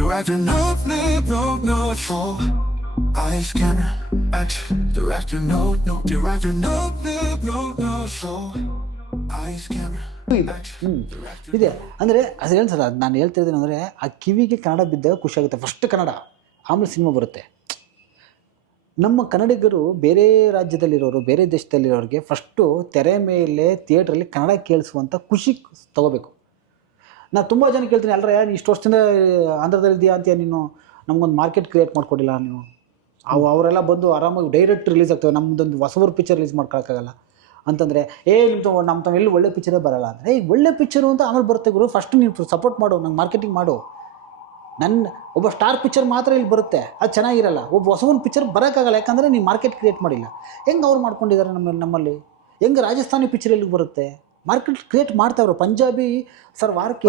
Director, no, no, no, no, for I can act Director, no, no, director, no, no, no, no, Eye scanner, action. Director, ಇದೆ. ಅಂದರೆ ಅದು sir ನಾನು ಹೇಳ್ತಿದ್ದೀನಿ ಅಂದರೆ ಆ ಕಿವಿಗೆ ಕನ್ನಡ ಬಿದ್ದಾಗ ಖುಷಿ ಆಗುತ್ತೆ. ಫಸ್ಟ್ ಕನ್ನಡ ಆಮೇಲೆ ಸಿನಿಮಾ ಬರುತ್ತೆ. ನಮ್ಮ ಕನ್ನಡಿಗರು ಬೇರೆ ರಾಜ್ಯದಲ್ಲಿರೋರು ಬೇರೆ ದೇಶದಲ್ಲಿರೋರಿಗೆ ಫಸ್ಟು ತೆರೆ ಮೇಲೆ ಥಿಯೇಟ್ರಲ್ಲಿ ಕನ್ನಡ ಕೇಳಿಸುವಂಥ ಖುಷಿ ತಗೋಬೇಕು. ನಾನು ತುಂಬ ಜನ ಕೇಳ್ತೀನಿ ನೀನು ಇಷ್ಟು ವರ್ಷದಿಂದ ಆಂಧ್ರದಲ್ಲಿದ್ದೀಯಾ ಅಂತೀಯ ನೀನು? ನಮಗೊಂದು ಮಾರ್ಕೆಟ್ ಕ್ರಿಯೇಟ್ ಮಾಡ್ಕೊಡಿಲ್ಲ ನೀವು ಅವು, ಅವರೆಲ್ಲ ಬಂದು ಆರಾಮಾಗಿ ಡೈರೆಕ್ಟ್ ರಿಲೀಸ್ ಆಗ್ತವೆ. ನಮ್ಮದೊಂದು ಹೊಸಬರು ಪಿಕ್ಚರ್ ರಿಲೀಸ್ ಮಾಡ್ಕೊಳಕ್ಕಾಗಲ್ಲ. ಅಂತಂದರೆ, ಏ ನಿಮ್ಮ ತಮ್ಮ ನಮ್ಮ ತಮ್ಮ ಎಲ್ಲಿ ಒಳ್ಳೆ ಪಿಕ್ಚರೇ ಬರಲ್ಲ. ಅಂದರೆ ಈಗ ಒಳ್ಳೆ ಪಿಕ್ಚರು ಅಂತ ಆಮೇಲೆ ಬರುತ್ತೆ ಗುರು. ಫಸ್ಟ್ ನೀವು ಸಪೋರ್ಟ್ ಮಾಡು, ನಂಗೆ ಮಾರ್ಕೆಟಿಂಗ್ ಮಾಡು. ನನ್ನ ಒಬ್ಬ ಸ್ಟಾರ್ ಪಿಕ್ಚರ್ ಮಾತ್ರ ಇಲ್ಲಿ ಬರುತ್ತೆ. ಅದು ಚೆನ್ನಾಗಿರಲ್ಲ. ಒಬ್ಬ ಹೊಸವನ್ ಪಿಕ್ಚರ್ ಬರೋಕ್ಕಾಗಲ್ಲ. ಯಾಕಂದರೆ ನೀವು ಮಾರ್ಕೆಟ್ ಕ್ರಿಯೇಟ್ ಮಾಡಿಲ್ಲ. ಹೆಂಗೆ ಅವ್ರು ಮಾಡ್ಕೊಂಡಿದ್ದಾರೆ ನಮ್ಮಲ್ಲಿ ನಮ್ಮಲ್ಲಿ? ಹೆಂಗೆ ರಾಜಸ್ಥಾನಿ ಪಿಕ್ಚರ್ ಎಲ್ಲಿಗೆ ಬರುತ್ತೆ? ಮಾರ್ಕೆಟ್ ಕ್ರಿಯೇಟ್ ಮಾಡ್ತಾವ್ರು. ಪಂಜಾಬಿ ಸರ್ ವಾರಕ್ಕೆ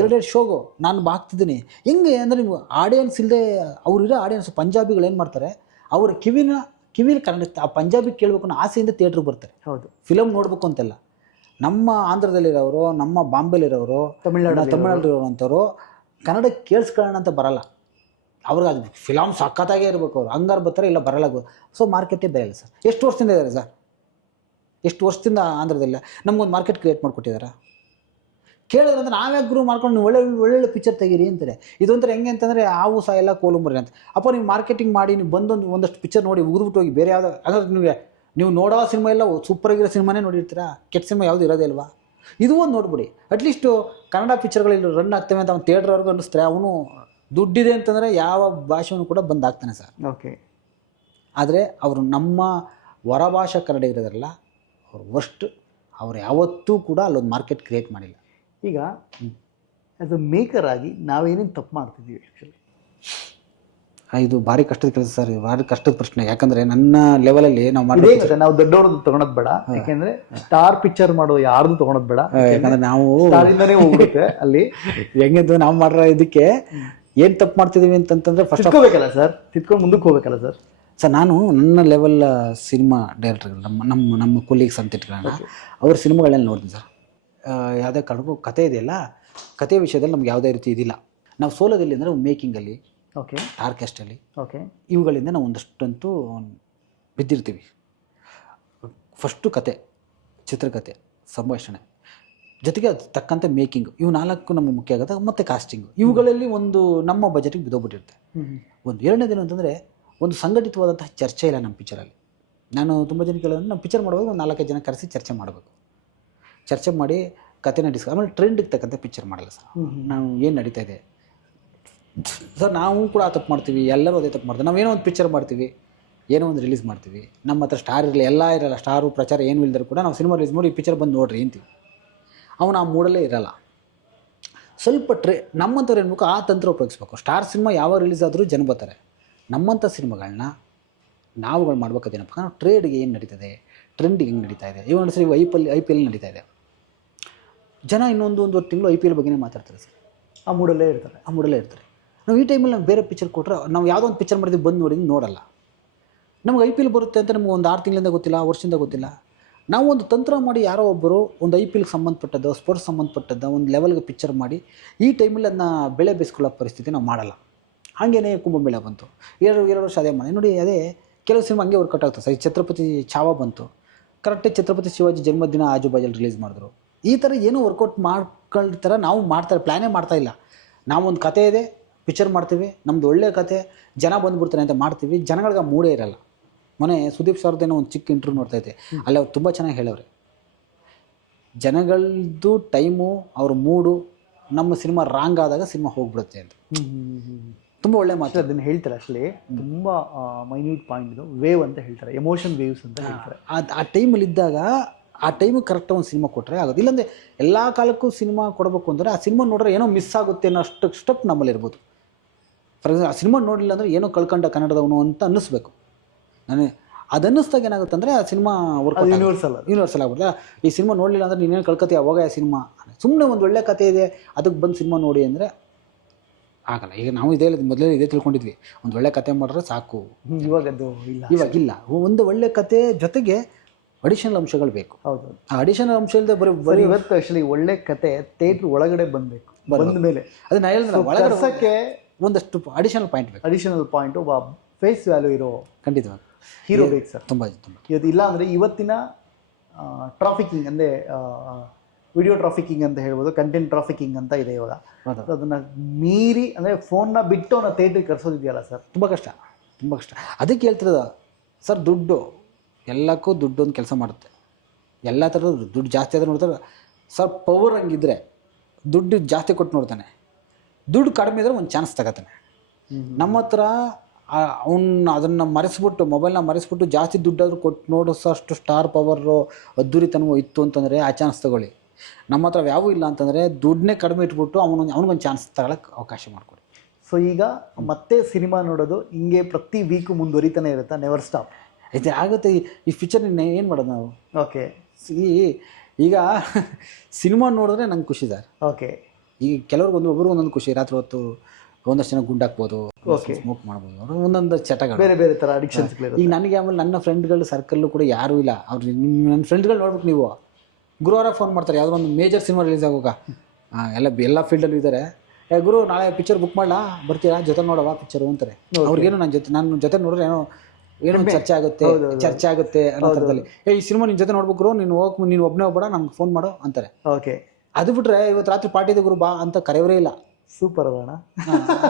ಎರಡೆರಡು ಶೋಗು ನಾನು ಹಾಕ್ತಿದ್ದೀನಿ ಹೆಂಗೆ ಅಂದರೆ ನೀವು ಆಡಿಯನ್ಸ್ ಇಲ್ಲದೆ ಇರೋ ಆಡಿಯನ್ಸ್ ಪಂಜಾಬಿಗಳು ಏನು ಮಾಡ್ತಾರೆ ಅವ್ರ ಕಿವಿನ ಕಿವಿಲಿ ಕನ್ನಡ ಆ ಪಂಜಾಬಿ ಕೇಳಬೇಕು ಅನ್ನೋ ಆಸೆಯಿಂದ ಥಿಯೇಟ್ರಿಗೆ ಬರ್ತಾರೆ. ಹೌದು. ಫಿಲಮ್ ನೋಡ್ಬೇಕು ಅಂತೆಲ್ಲ. ನಮ್ಮ ಆಂಧ್ರದಲ್ಲಿರೋರು ನಮ್ಮ ಬಾಂಬೆಲಿರೋರು ತಮಿಳ್ನಾಡು ತಮಿಳ್ನಾಡಿರೋರು ಅಂಥವ್ರು ಕನ್ನಡ ಕೇಳಿಸ್ಕೊಳ್ಳೋಣ ಅಂತ ಬರಲ್ಲ. ಅವ್ರಿಗೆ ಅದು ಫಿಲಮ್ ಸಖತ್ತಾಗೇ ಇರಬೇಕು ಅವ್ರು. ಹಂಗಾರು ಬರ್ತಾರೆ ಇಲ್ಲ ಬರಲ್ಲ ಸೊ ಮಾರ್ಕೆಟೇ ಬೇರೆ ಇಲ್ಲ ಸರ್ ಎಷ್ಟು ವರ್ಷದಿಂದ ಇದ್ದಾರೆ ಸರ್ ಎಷ್ಟು ವರ್ಷದಿಂದ ಆಂಧ್ರದಲ್ಲ? ನಮ್ಗೊಂದು ಮಾರ್ಕೆಟ್ ಕ್ರಿಯೇಟ್ ಮಾಡಿಕೊಟ್ಟಿದ್ದಾರೆ ಕೇಳಿದ್ರೆ ಅಂದ್ರೆ ನಾವೇ ಗ್ರೂ ಮಾಡ್ಕೊಂಡು ನೀವು ಒಳ್ಳೆ ಒಳ್ಳೊಳ್ಳೆ ಪಿಕ್ಚರ್ ತೆಗೀರಿ ಅಂತಾರೆ. ಇದೊಂಥರ ಹೆಂಗೆ ಅಂತಂದರೆ ಆವು ಸಹ ಎಲ್ಲ ಕೋಲುಂಬರಿ ಅಂತ. ಅಪ್ಪ ನೀವು ಮಾರ್ಕೆಟಿಂಗ್ ಮಾಡಿ ನೀವು ಬಂದೊಂದು ಒಂದಷ್ಟು ಪಿಕ್ಚರ್ ನೋಡಿ ಉಗಿದ್ಬಿಟ್ಟು ಹೋಗಿ ಬೇರೆ ಯಾವುದೋ ಹಾಗಾದ್ರೆ ನಿಮಗೆ ನೀವು ನೋಡೋ ಸಿನಿಮಾ ಎಲ್ಲ ಸೂಪರ್ ಆಗಿರೋ ಸಿನಿಮಾನೇ ನೋಡಿರ್ತೀರಾ? ಕೆಟ್ಟ ಸಿನಿಮಾ ಯಾವುದು ಇರೋದೇ ಅಲ್ವಾ ಇದು ಒಂದು ನೋಡ್ಬಿಡಿ. ಅಟ್ಲೀಸ್ಟು ಕನ್ನಡ ಪಿಕ್ಚರ್ಗಳಲ್ಲಿ ರನ್ ಆಗ್ತವೆ ಅಂತ ಅವ್ನು ಥಿಯೇಟ್ರವ್ರಿಗೂ ಅನ್ನಿಸ್ತಾರೆ. ಅವನು ದುಡ್ಡಿದೆ ಅಂತಂದರೆ ಯಾವ ಭಾಷೆಯೂ ಕೂಡ ಬಂದಾಗ್ತಾನೆ ಸರ್. ಓಕೆ ಆದರೆ ಅವರು ನಮ್ಮ ಹೊರಭಾಷಾ ಕನ್ನಡಿಗರಲ್ಲ ಅವ್ರು ವರ್ಸ್ಟ್ ಅವ್ರು ಯಾವತ್ತೂ ಕೂಡ ಅಲ್ಲೊಂದು ಮಾರ್ಕೆಟ್ ಕ್ರಿಯೇಟ್ ಮಾಡಿಲ್ಲ. ಈಗ ಆ್ಯಸ್ ಅ ಮೇಕರ್ ಆಗಿ ನಾವೇನೇನು ತಪ್ಪು ಮಾಡ್ತಿದ್ದೀವಿ ಆ್ಯಕ್ಚುಲಿ ಇದು ಭಾರಿ ಕಷ್ಟದ ಕೆಲಸ ಸರ್ ಭಾರಿ ಕಷ್ಟದ ಪ್ರಶ್ನೆ. ಯಾಕಂದ್ರೆ ನನ್ನ ಲೆವೆಲಲ್ಲಿ ನಾವು ಮಾಡಿ ಇದೇನಿದೆ ನಾವು ದೊಡ್ಡವ್ರದ್ದು ತಗೊಳೋದು ಬೇಡ. ಯಾಕೆಂದ್ರೆ ಸ್ಟಾರ್ ಪಿಕ್ಚರ್ ಮಾಡೋ ಯಾರ್ದು ತಗೊಳೋದು ಬೇಡ. ಯಾಕಂದ್ರೆ ನಾವು ಹೋಗ್ಬಿಡುತ್ತೆ ಅಲ್ಲಿ. ಹೆಂಗಿದ್ದು ನಾವು ಮಾಡಿರೋ ಇದಕ್ಕೆ ಏನು ತಪ್ಪು ಮಾಡ್ತಿದ್ದೀವಿ ಅಂತಂದ್ರೆ ಫಸ್ಟ್ ಹೋಗ್ಬೇಕಲ್ಲ ಸರ್ ತಿತ್ಕೊಂಡು ಮುಂದಕ್ಕೆ ಹೋಗ್ಬೇಕಲ್ಲ ಸರ್ ಸರ್ ನಾನು ನನ್ನ ಲೆವೆಲ್ ಸಿನಿಮಾ ಡೈರೆಕ್ಟರ್ ನಮ್ಮ ನಮ್ಮ ನಮ್ಮ ಕೊಲೀಗ್ಸ್ ಅಂತ ಇಟ್ಕೊಳ್ಳೋಣ ಅವ್ರ ಸಿನಿಮಾಗಳೆಲ್ಲ ನೋಡ್ತೀನಿ ಸರ್. ಯಾವುದೇ ಕಾರಣಕ್ಕೂ ಕತೆ ಇದೆಯಲ್ಲ ಕತೆ ವಿಷಯದಲ್ಲಿ ನಮ್ಗೆ ಯಾವುದೇ ರೀತಿ ಇದಿಲ್ಲ. ನಾವು ಸೋಲೋದಲ್ಲಿ ಅಂದರೆ ಮೇಕಿಂಗಲ್ಲಿ ಓಕೆ ಆರ್ಕೆಸ್ಟ್ರಲ್ಲಿ ಓಕೆ ಇವುಗಳಿಂದ ನಾವು ಒಂದಷ್ಟಂತೂ ಬಿದ್ದಿರ್ತೀವಿ. ಫಸ್ಟು ಕತೆ ಚಿತ್ರಕತೆ ಸಂಭಾಷಣೆ. ಜೊತೆಗೆ ಅದು ತಕ್ಕಂತೆ ಮೇಕಿಂಗ್ ಇವು ನಾಲ್ಕು ನಮಗೆ ಮುಖ್ಯ ಆಗುತ್ತೆ ಮತ್ತು ಕಾಸ್ಟಿಂಗು ಇವುಗಳಲ್ಲಿ ಒಂದು ನಮ್ಮ ಬಜೆಟಿಗೆ ಬಿದ್ದೋಗ್ಬಿಟ್ಟಿರುತ್ತೆ. ಒಂದು ಎರಡನೇದೇನು ದಿನ ಅಂತಂದರೆ ಒಂದು ಸಂಘಟಿತವಾದಂತಹ ಚರ್ಚೆ ಇಲ್ಲ ನಮ್ಮ ಪಿಕ್ಚರಲ್ಲಿ ನಾನು ತುಂಬ ಜನ ಕೇಳೋದ್ರೆ ನಮ್ಮ ಪಿಕ್ಚರ್ ಮಾಡುವಾಗ ಒಂದು ನಾಲ್ಕೈದು ಜನ ಕರೆಸಿ ಚರ್ಚೆ ಮಾಡಬೇಕು. ಚರ್ಚೆ ಮಾಡಿ ಕತೆನ ಡಿಸ್ಕ ಆಮೇಲೆ ಟ್ರೆಂಡಿಗೆ ತಕ್ಕಂತೆ ಪಿಕ್ಚರ್ ಮಾಡಲ್ಲ ಸರ್. ನಾವು ಏನು ನಡೀತಾ ಇದೆ? ಸರ್ ನಾವು ಕೂಡ ಆ ತಪ್ಪು ಮಾಡ್ತೀವಿ ಎಲ್ಲರೂ ಅದೇ ತಪ್ಪು ಮಾಡ್ತೀವಿ ನಾವು ಏನೋ ಒಂದು ಪಿಕ್ಚರ್ ಮಾಡ್ತೀವಿ ಏನೋ ಒಂದು ರಿಲೀಸ್ ಮಾಡ್ತೀವಿ. ನಮ್ಮ ಹತ್ರ ಸ್ಟಾರ್ ಇರಲಿ ಎಲ್ಲ ಇರಲ್ಲ ಸ್ಟಾರು ಪ್ರಚಾರ ಏನು ಇಲ್ದರೂ ಕೂಡ ನಾವು ಸಿನಿಮಾ ರಿಲೀಸ್ ಮಾಡಿ ಪಿಕ್ಚರ್ ಬಂದು ನೋಡ್ರಿ ಅಂತೀವಿ. ಅವನು ಆ ಮೂಡಲ್ಲೇ ಇರಲ್ಲ. ಸ್ವಲ್ಪ ಟ್ರೇ ನಮ್ಮಂಥವ್ರು ಏನ್ಬೇಕು ಆ ತಂತ್ರ ಉಪಯೋಗಿಸ್ಬೇಕು. ಸ್ಟಾರ್ ಸಿನಿಮಾ ಯಾವಾಗ ರಿಲೀಸ್ ಆದರೂ ಜನ ಬರ್ತಾರೆ. ನಮ್ಮಂಥ ಸಿನಿಮಾಗಳನ್ನ ನಾವುಗಳು ಮಾಡ್ಬೇಕಾದೇನಪ್ಪ ನಾವು ಟ್ರೇಡ್ಗೆ ಏನು ನಡೀತದೆ? ಟ್ರೆಂಡಿಗೆ ಹೆಂಗೆ ನಡೀತಾ ಇದೆ? ಇವಾಗ ಸರಿ I P L I P L ನಡೀತಾ ಇದೆ. ಜನ ಇನ್ನೊಂದು ಒಂದು ತಿಂಗಳು ಐ ಪಿ ಎಲ್ ಬಗ್ಗೆನೇ ಮಾತಾಡ್ತಾರೆ ಸರ್. ಆ ಮೂಡಲ್ಲೇ ಇರ್ತಾರೆ. ಆ ಮೂಡಲ್ಲೇ ಇರ್ತಾರೆ. ನಾವು ಈ ಟೈಮಲ್ಲಿ ನಾವು ಬೇರೆ ಪಿಕ್ಚರ್ ಕೊಟ್ಟರೆ ನಾವು ಯಾವುದೋ ಒಂದು ಪಿಕ್ಚರ್ ಮಾಡಿದ್ವಿ ಬಂದು ನೋಡಿದ್ವಿ ನೋಡಲ್ಲ. ನಮ್ಗೆ ಐ ಪಿ ಎಲ್ ಬರುತ್ತೆ ಅಂತ ನಮ್ಗೆ ಒಂದು ಆರು ತಿಂಗಳಿಂದ ಗೊತ್ತಿಲ್ಲ ವರ್ಷದಿಂದ ಗೊತ್ತಿಲ್ಲ. ನಾವು ಒಂದು ತಂತ್ರ ಮಾಡಿ ಯಾರೋ ಒಬ್ಬರು ಒಂದು ಐ ಪಿ ಎಲ್ಗೆ ಸಂಬಂಧಪಟ್ಟದ್ದು ಸ್ಪೋರ್ಟ್ಸ್ ಸಂಬಂಧಪಟ್ಟದ್ದು ಒಂದು ಲೆವೆಲ್ಗೆ ಪಿಕ್ಚರ್ ಮಾಡಿ ಈ ಟೈಮಲ್ಲಿ ಅದನ್ನ ಬೆಳೆ ಬೇಸ್ಕೊಳ್ಳೋ ಪರಿಸ್ಥಿತಿ ನಾವು ಮಾಡಲ್ಲ. ಹಾಗೇನೆ ಕುಂಭಮೇಳ ಬಂತು. ಎರಡು ಎರಡು ವರ್ಷ ಅದೇ ಮನೆ. ನೋಡಿ ಅದೇ ಕೆಲವು ಸಿನಿಮಾ ಹಂಗೆ ವರ್ಕೌಟ್ ಆಗ್ತದೆ. ಸರಿ ಛತ್ರಪತಿ ಚಾವ ಬಂತು. ಕರೆಕ್ಟ್ ಛತ್ರಪತಿ ಶಿವಾಜಿ ಜನ್ಮದಿನ ಆಜು ಬಾಜಲ್ಲಿ ರಿಲೀಸ್ ಮಾಡಿದ್ರು. ಈ ಥರ ಏನೂ ವರ್ಕೌಟ್ ಮಾಡ್ಕೊಳ್ತಾರ ನಾವು ಮಾಡ್ತಾರೆ ಪ್ಲ್ಯಾನೇ ಮಾಡ್ತಾ ಇಲ್ಲ. ನಾವೊಂದು ಕತೆ ಇದೆ ಪಿಕ್ಚರ್ ಮಾಡ್ತೀವಿ ನಮ್ದು ಒಳ್ಳೆಯ ಕತೆ ಜನ ಬಂದುಬಿಡ್ತಾರೆ ಅಂತ ಮಾಡ್ತೀವಿ ಜನಗಳಿಗೆ ಆ ಮೂಡೇ ಇರಲ್ಲ. ಮೊನ್ನೆ ಸುದೀಪ್ ಸರ್ದೇನೋ ಒಂದು ಚಿಕ್ಕ ಇಂಟರ್ವ್ಯೂ ನೋಡ್ತಾ ಇದ್ದೆ. ಅಲ್ಲಿ ಅವ್ರು ತುಂಬ ಚೆನ್ನಾಗಿ ಹೇಳವ್ರೆ. ಜನಗಳದ್ದು ಟೈಮು ಅವ್ರ ಮೂಡು ನಮ್ಮ ಸಿನಿಮಾ ರಾಂಗ್ ಆದಾಗ ಸಿನಿಮಾ ಹೋಗ್ಬಿಡುತ್ತೆ ಅಂತ. ತುಂಬ ಒಳ್ಳೆ ಮಾತು. ಅದನ್ನ ಹೇಳ್ತಾರೆ ಅಷ್ಟೇ. ತುಂಬ ಮೈನ್ಯೂಟ್ ಪಾಯಿಂಟ್ ಇದು. ವೇವ್ ಅಂತ ಹೇಳ್ತಾರೆ. ಎಮೋಷನ್ ವೇವ್ಸ್ ಅಂತ ಹೇಳ್ತಾರೆ. ಆ ಟೈಮಲ್ಲಿ ಇದ್ದಾಗ ಆ ಟೈಮಿಗೆ ಕರೆಕ್ಟಾಗಿ ಒಂದು ಸಿನಿಮಾ ಕೊಟ್ಟರೆ ಆಗೋದು. ಇಲ್ಲಾಂದರೆ ಎಲ್ಲ ಕಾಲಕ್ಕೂ ಸಿನಿಮಾ ಕೊಡಬೇಕು ಅಂದರೆ ಆ ಸಿನಿಮಾ ನೋಡ್ರೆ ಏನೋ ಮಿಸ್ ಆಗುತ್ತೆ ಅನ್ನೋ ಅಷ್ಟು ಸ್ಟೆಪ್ ನಮ್ಮಲ್ಲಿ ಇರ್ಬೋದು. ಫಾರ್ ಎಕ್ಸಾಂಪಲ್ ಆ ಸಿನಿಮಾ ನೋಡಲಿಲ್ಲ ಅಂದರೆ ಏನೋ ಕಳ್ಕೊಂಡ ಕನ್ನಡದವನು ಅಂತ ಅನ್ನಿಸ್ಬೇಕು. ನಾನು ಅದು ಅನ್ನಿಸ್ದಾಗ ಏನಾಗುತ್ತೆ ಅಂದರೆ ಆ ಸಿನಿಮಾ ವರ್ಕ್ ಯೂನಿವರ್ಸಲ್ ಯೂನಿವರ್ಸಲ್ ಆಗ್ಬಿಡುತ್ತೆ. ಈ ಸಿನಿಮಾ ನೋಡಲಿಲ್ಲ ಅಂದರೆ ನೀನೇನು ಕಳ್ಕೊತೀಯ ಅವಾಗ ಆ ಸಿನಿಮಾ ಸುಮ್ಮನೆ ಒಂದು ಒಳ್ಳೆ ಕತೆ ಇದೆ ಅದಕ್ಕೆ ಬಂದು ಸಿನಿಮಾ ನೋಡಿ ಅಂದರೆ ಆಗಲ್ಲ. ಈಗ ನಾವು ಇದೇ ಮೊದಲೇ ಇದೇ ತಿಳ್ಕೊಂಡಿದ್ವಿ. ಒಂದು ಒಳ್ಳೆ ಕತೆ ಮಾಡಿದ್ರೆ ಸಾಕು. ಇವಾಗದ್ದು ಇಲ್ಲ. ಇವಾಗಿಲ್ಲ ಒಂದು ಒಳ್ಳೆ ಕತೆ ಜೊತೆಗೆ ಅಡಿಷನಲ್ ಅಂಶಗಳು ಬೇಕು. ಹೌದು ಆ ಅಡಿಷನಲ್ ಅಂಶ ಇಲ್ಲದೆ ಬರೀ ಬರೀ ಇವತ್ತು ಆಕ್ಚುಲಿ ಒಳ್ಳೆ ಕತೆ ಥಿಯೇಟ್ರ್ ಒಳಗಡೆ ಬಂದಬೇಕು. ಬಂದ ಮೇಲೆ. ಅದು ನಾ ಹೇಳಿದ್ರೆ ಒಳಗಡೆ ಒಂದಷ್ಟು ಅಡಿಷನಲ್ ಪಾಯಿಂಟ್ ಬೇಕು. ಅಡಿಷನಲ್ ಪಾಯಿಂಟ್ ಒಬ್ಬ ಫೇಸ್ ವ್ಯಾಲ್ಯೂ ಇರೋ ಖಂಡಿತ ಹೀರೋ ಬೇಕು ಸರ್. ತುಂಬ ತುಂಬ. ಇವತ್ತು ಇಲ್ಲ ಅಂದರೆ ಇವತ್ತಿನ ಟ್ರಾಫಿಕಿಂಗ್ ಅಂದರೆ ವಿಡಿಯೋ ಟ್ರಾಫಿಕಿಂಗ್ ಅಂತ ಹೇಳ್ಬೋದು ಕಂಟೆಂಟ್ ಟ್ರಾಫಿಕಿಂಗ್ ಅಂತ ಇದೆ ಇವಾಗ. ಅದನ್ನ ಮೀರಿ ಅಂದರೆ ಫೋನ್ನ ಬಿಟ್ಟು ಅವನ ಥಿಯೇಟ್ರಿಗೆ ಕರ್ಸೋದಿದೆಯಲ್ಲ ಸರ್ ತುಂಬ ಕಷ್ಟ ತುಂಬ ಕಷ್ಟ. ಅದಕ್ಕೆ ಹೇಳ್ತಿರೋದು ಸರ್ ದುಡ್ಡು ಎಲ್ಲಕ್ಕೂ ದುಡ್ಡು ಒಂದು ಕೆಲಸ ಮಾಡುತ್ತೆ. ಎಲ್ಲ ಥರದ ದುಡ್ಡು ಜಾಸ್ತಿ ಆದ್ರೆ ನೋಡ್ತಾರೆ. ಸರ್ ಪವರ್ ಹಂಗಿದ್ರೆ ದುಡ್ಡು ಜಾಸ್ತಿ ಕೊಟ್ಟು ನೋಡ್ತಾನೆ. ದುಡ್ಡು ಕಡಿಮೆ ಇದ್ರೆ ಒಂದು ಚಾನ್ಸ್ ತಗೋತಾನೆ. ನಮ್ಮ ಹತ್ರ ಅವನ್ನ ಅದನ್ನು ಮರೆಸ್ಬಿಟ್ಟು ಮೊಬೈಲ್ನ ಮರೆಸ್ಬಿಟ್ಟು ಜಾಸ್ತಿ ದುಡ್ಡಾದರೂ ಕೊಟ್ಟು ನೋಡಿಸೋಷ್ಟು ಸ್ಟಾರ್ ಪವರು ಅದ್ದೂರಿತನವೂ ಇತ್ತು ಅಂತಂದರೆ ಆ ಚಾನ್ಸ್ ತಗೊಳ್ಳಿ. ನಮ್ಮ ಹತ್ರ ಯಾವೂ ಇಲ್ಲ ಅಂತಂದರೆ ದುಡ್ಡನ್ನೇ ಕಡಿಮೆ ಇಟ್ಬಿಟ್ಟು ಅವನೊಂದು ಅವನಿಗೊಂದು ಚಾನ್ಸ್ ತಗೊಳಕ್ಕೆ ಅವಕಾಶ ಮಾಡಿಕೊಡಿ. ಸೊ ಈಗ ಮತ್ತೆ ಸಿನಿಮಾ ನೋಡೋದು ಹಿಂಗೆ ಪ್ರತಿ ವೀಕು ಮುಂದುವರಿತಾನೆ ಇರುತ್ತಾ ನೆವರ್ ಸ್ಟಾಪ್ ಇದು ಆಗುತ್ತೆ ಈ- ಈ ಪಿಕ್ಚರ್ ಏನು ಮಾಡೋದು ನಾವು? ಓಕೆ ಈ ಈಗ ಸಿನಿಮಾ ನೋಡಿದ್ರೆ ನಂಗೆ ಖುಷಿ ಸರ್. ಓಕೆ ಈಗ ಕೆಲವ್ರಿಗೆ ಒಂದು ಒಬ್ರಿಗೆ ಒಂದೊಂದು ಖುಷಿ ರಾತ್ರಿ ಹೊತ್ತು ಒಂದಷ್ಟು ಜನ ಗುಂಡಾಕ್ಬೋದು ಓಕೆ ಸ್ಮೋಕ್ ಮಾಡ್ಬೋದು ಅವ್ರು ಒಂದೊಂದು ಚಟಗಳು. ಬೇರೆ ಬೇರೆ ಥರ ಅಡಿಕ್ಷನ್ಸ್ಗಳಿರುತ್ತೆ ಈಗ ನನಗೆ ಆಮೇಲೆ ನನ್ನ ಫ್ರೆಂಡ್ಗಳು ಸರ್ಕಲ್ಲು ಕೂಡ ಯಾರೂ ಇಲ್ಲ. ಅವ್ರು ನಿಮ್ಮ ನನ್ನ ಫ್ರೆಂಡ್ಗಳು ನೋಡ್ಬೇಕು ನೀವು. ಗುರುವಾರ ಫೋನ್ ಮಾಡ್ತಾರೆ. ಯಾವುದೋ ಒಂದು ಮೇಜರ್ ಸಿನಿಮಾ ರಿಲೀಸ್ ಆಗುವಾಗ ಎಲ್ಲ ಎಲ್ಲ ಫೀಲ್ಡಲ್ಲೂ ಇದ್ದಾರೆ ಏ ಗುರು ನಾಳೆ ಪಿಕ್ಚರ್ ಬುಕ್ ಮಾಡಲಾ? ಬರ್ತೀರಾ? ಜೊತೆ ನೋಡವಾ ಪಿಕ್ಚರು ಅಂತಾರೆ. ಅವ್ರಿಗೇನು ನನ್ನ ಜೊತೆ ನಾನು ಜೊತೆ ನೋಡಿದ್ರೆ ಏನೋ ಏನೋ ಚರ್ಚೆ ಆಗುತ್ತೆ ಚರ್ಚೆ ಆಗುತ್ತೆ ಅನ್ನೋ ಥರದಲ್ಲಿ. ಏ ಈ ಸಿನಿಮಾ ನಿನ್ನ ಜೊತೆ ನೋಡ್ಬೇಕು ಗುರು ನೀನು ಹೋಗ್ ನೀನು ಒಬ್ಬನೇ ಹೋಗ್ಬೇಡ ನಮ್ಗೆ ಫೋನ್ ಮಾಡು ಅಂತಾರೆ. ಓಕೆ. ಅದು ಬಿಟ್ರೆ ಇವತ್ತು ರಾತ್ರಿ ಪಾರ್ಟಿ ಇದೆ ಗುರು ಬಾ ಅಂತ ಕರೆಯವರೇ ಇಲ್ಲ. ಸೂಪರ್ ಅದಣ್ಣ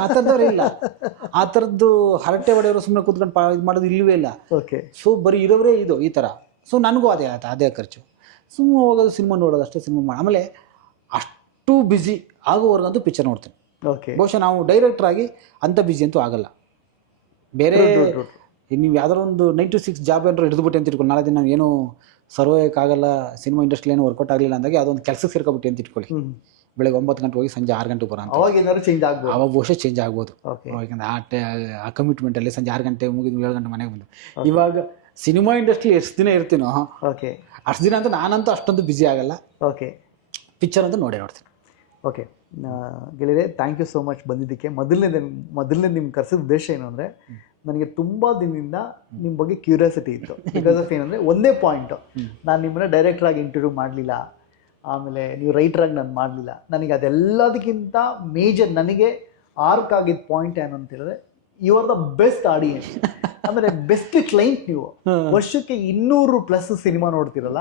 ಆ ಥರದವ್ರೇ ಇಲ್ಲ. ಆ ಥರದ್ದು ಹರಟೆ ಹೊಡೆಯವರು ಸುಮ್ಮನೆ ಕೂತ್ಕೊಂಡು ಇದು ಮಾಡೋದು ಇಲ್ಲವೇ ಇಲ್ಲ. ಓಕೆ. ಸೊ ಬರೀ ಇರೋವರೇ ಇದು ಈ ಥರ. ಸೊ ನನಗೂ ಅದೇ ಆಯ್ತು ಅದೇ ಖರ್ಚು. ಸುಮ್ಮನೆ ಹೋಗೋದು ಸಿನಿಮಾ ನೋಡೋದು ಅಷ್ಟೇ ಸಿನಿಮಾ ಮಾಡಿ ಆಮೇಲೆ ಅಷ್ಟು ಬ್ಯುಸಿ ಆಗೋವರೆಗಂತೂ ಪಿಕ್ಚರ್ ನೋಡ್ತೀನಿ. ಓಕೆ ಬಹುಶಃ ನಾವು ಡೈರೆಕ್ಟರ್ ಆಗಿ ಅಂಥ ಬ್ಯುಸಿ ಅಂತೂ ಆಗಲ್ಲ. ಬೇರೆ ನೀವು ಯಾವ್ದಾರು ಒಂದು ನೈನ್ ಟು ಸಿಕ್ಸ್ ಜಾಬ್ ಏನಾರು ಹಿಡಿದ್ಬಿಟ್ಟು ಅಂತ ಇಟ್ಕೊಳ್ಳಿ. ನಾಳೆ ದಿನ ನಾವು ಏನು ಸರ್ವೈಕಾಗಲ್ಲ ಸಿನಿಮಾ ಇಂಡಸ್ಟ್ರಿ ಏನು ವರ್ಕೌಟ್ ಆಗಲಿಲ್ಲ ಅಂದಾಗ ಅದೊಂದು ಕೆಲಸಕ್ಕೆ ಸೇರ್ಕೊಬಿಟ್ಟು ಅಂತ ಇಟ್ಕೊಳ್ಳಿ. ಬೆಳಗ್ಗೆ ಒಂಬತ್ತು ಗಂಟೆ ಹೋಗಿ ಸಂಜೆ ಆರು ಗಂಟೆಗೆ ಬರೋ ಅವಾಗ ಏನಾದ್ರು ಚೇಂಜ್ ಆಗ್ಬೋದು. ಆವಾಗ ಬಹುಶಃ ಚೇಂಜ್ ಆಗ್ಬೋದು. ಯಾಕಂದ್ರೆ ಆ ಟೆ ಆ ಕಮಿಟ್ಮೆಂಟಲ್ಲಿ ಸಂಜೆ ಆರು ಗಂಟೆ ಮುಗಿದು ಏಳು ಗಂಟೆ ಮನೆಗೆ ಬಂದು. ಇವಾಗ ಸಿನಿಮಾ ಇಂಡಸ್ಟ್ರಿ ಎಷ್ಟು ದಿನ ಇರ್ತೀನೋ ಓಕೆ ಅಷ್ಟು ದಿನ ಅಂತ ನಾನಂತೂ ಅಷ್ಟೊಂದು ಬ್ಯುಸಿ ಆಗಲ್ಲ. ಓಕೆ ಪಿಕ್ಚರ್ ಅಂತ ನೋಡೇ ನೋಡ್ತೀನಿ. ಓಕೆ ಗೆಳೆಯರೆ ಥ್ಯಾಂಕ್ ಯು ಸೋ ಮಚ್ ಬಂದಿದ್ದಕ್ಕೆ. ಮೊದಲನೇ ಮೊದಲನೇ ನಿಮ್ಗೆ ಕರೆಸಿದ ಉದ್ದೇಶ ಏನು ಅಂದರೆ ನನಗೆ ತುಂಬ ದಿನದಿಂದ ನಿಮ್ಮ ಬಗ್ಗೆ ಕ್ಯೂರಿಯಾಸಿಟಿ ಇತ್ತು. ಬಿಕಾಸ್ ಆಫ್ ಏನಂದರೆ ಒಂದೇ ಪಾಯಿಂಟು ನಾನು ನಿಮ್ಮನ್ನ ಡೈರೆಕ್ಟ್ರಾಗಿ ಇಂಟರ್ವ್ಯೂ ಮಾಡಲಿಲ್ಲ. ಆಮೇಲೆ ನೀವು ರೈಟ್ರಾಗಿ ನಾನು ಮಾಡಲಿಲ್ಲ. ನನಗೆ ಅದೆಲ್ಲದಕ್ಕಿಂತ ಮೇಜರ್ ನನಗೆ ಆರ್ಕ್ ಆಗಿದ್ದ ಪಾಯಿಂಟ್ ಏನು ಅಂತ ಹೇಳಿದ್ರೆ you are the best audience ಆಮೇಲೆ ಬೆಸ್ಟ್ ಕ್ಲೈಂಟ್ ನೀವು. ವರ್ಷಕ್ಕೆ ಇನ್ನೂರು ಪ್ಲಸ್ ಸಿನಿಮಾ ನೋಡ್ತಿರಲ್ಲ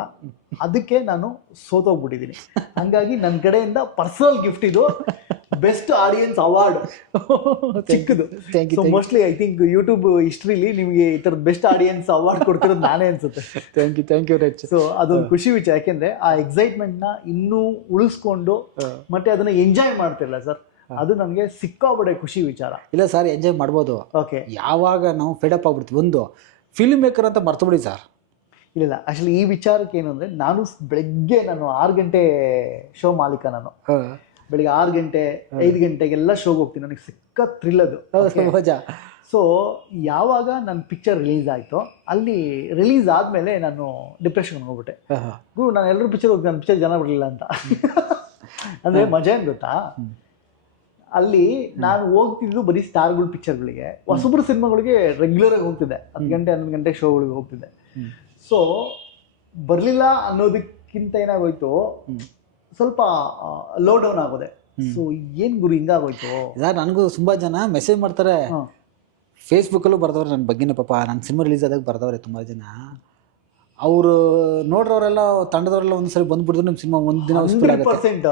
ಅದಕ್ಕೆ ನಾನು ಸೋತೋಗ್ಬಿಟ್ಟಿದ್ದೀನಿ ಹಂಗಾಗಿ ನನ್ನ ಕಡೆಯಿಂದ ಪರ್ಸನಲ್ ಗಿಫ್ಟ್ ಇದು. ಬೆಸ್ಟ್ ಆಡಿಯನ್ಸ್ ಅವಾರ್ಡ್ ಚಿಕ್ಕದು. Mostly I think YouTube historically ನಿಮಗೆ ಈ ಥರದ ಬೆಸ್ಟ್ ಆಡಿಯನ್ಸ್ ಅವಾರ್ಡ್ ಕೊಡ್ತಿರೋದು ನಾನೇ ಅನ್ಸುತ್ತೆ. ಥ್ಯಾಂಕ್ ಯು ಥ್ಯಾಂಕ್ ಯು ರೆಚ್ ಸೊ ಅದೊಂದು ಖುಷಿ ವಿಚಾರ. ಯಾಕೆಂದ್ರೆ ಆ ಎಕ್ಸೈಟ್ಮೆಂಟ್ನ ಇನ್ನೂ ಉಳಿಸ್ಕೊಂಡು ಮತ್ತೆ ಅದನ್ನ ಎಂಜಾಯ್ ಮಾಡ್ತಿರಲ್ಲ ಸರ್ ಅದು ನನಗೆ ಸಿಕ್ಕಾಬಡೆ ಖುಷಿ ವಿಚಾರ. ಇಲ್ಲ ಸರ್ ಎಂಜಾಯ್ ಮಾಡ್ಬೋದು. ಓಕೆ ಯಾವಾಗ ನಾವು ಫೆಡಪ್ ಆಗ್ಬಿಡ್ತೀವಿ? ಒಂದು ಫಿಲ್ಮ್ ಮೇಕರ್ ಅಂತ ಮರ್ತುಬಿಡಿ ಸರ್. ಇಲ್ಲ ಆಕ್ಚುಲಿ ಈ ವಿಚಾರಕ್ಕೆ ಏನು ಅಂದ್ರೆ ನಾನು ಬೆಳಗ್ಗೆ ನಾನು ಆರು ಗಂಟೆ ಶೋ ಮಾಲೀಕ ನಾನು. ಬೆಳಿಗ್ಗೆ ಆರು ಗಂಟೆ ಐದು ಗಂಟೆಗೆಲ್ಲ ಶೋಗೆ ಹೋಗ್ತೀನಿ. ನನಗೆ ಸಿಕ್ಕ ಥ್ರಿಲ್ ಅದು. ಮಜಾ ಸೊ ಯಾವಾಗ ನನ್ನ ಪಿಕ್ಚರ್ ರಿಲೀಸ್ ಆಯಿತು ಅಲ್ಲಿ ರಿಲೀಸ್ ಆದಮೇಲೆ ನಾನು ಡಿಪ್ರೆಷನ್ ಹೋಗ್ಬಿಟ್ಟೆ. ಗುರು ನಾನು ಎಲ್ಲರೂ ಪಿಕ್ಚರ್ ಹೋಗ್ತೀನಿ. ನನ್ನ ಪಿಕ್ಚರ್ ಜನ ಬರಲಿಲ್ಲ ಅಂತ. ಅಂದರೆ ಮಜಾ ಏನು ಗೊತ್ತಾ? ಅಲ್ಲಿ ನಾನು ಹೋಗ್ತಿದ್ದು ಬರೀ ಸ್ಟಾರ್ಗಳ ಪಿಕ್ಚರ್ಗಳಿಗೆ. ಹೊಸಬ್ರು ಸಿನಿಮಾಗಳಿಗೆ ರೆಗ್ಯುಲರ್ ಆಗಿ ಹೋಗ್ತಿದ್ದೆ. ಹತ್ತು ಗಂಟೆ ಹನ್ನೊಂದು ಗಂಟೆ ಶೋಗಳಿಗೆ ಹೋಗ್ತಿದ್ದೆ. ಸೊ ಬರಲಿಲ್ಲ ಅನ್ನೋದಕ್ಕಿಂತ ಏನಾಗೋಯ್ತು? ಸ್ವಲ್ಪ ಲೋ ಡೌನ್ ಆಗೋದೆ. ಸೊ ಏನ್ ಗುರು ಹಿಂಗಾಗೋಯ್ತು? ಸರ್ ನನಗೂ ತುಂಬಾ ಜನ ಮೆಸೇಜ್ ಮಾಡ್ತಾರೆ. ಫೇಸ್ಬುಕ್ ಫೇಸ್ಬುಕ್ಕಲ್ಲೂ ಬರ್ದವ್ರೆ ನನ್ನ ಬಗ್ಗೆನೇ ಪಾಪ. ನನ್ನ ಸಿನಿಮಾ ರಿಲೀಸ್ ಆದಾಗ ಬರ್ದವ್ರೆ ತುಂಬ ಜನ. ಅವರು ನೋಡ್ರವರೆಲ್ಲ ತಂಡದವರೆಲ್ಲ ಒಂದ್ಸರಿ ಬಂದ್ಬಿಡಿದ್ರು ನಿಮ್ಮ ಸಿನಿಮಾ ಒಂದು ದಿನ ಪರ್ಸೆಂಟ್.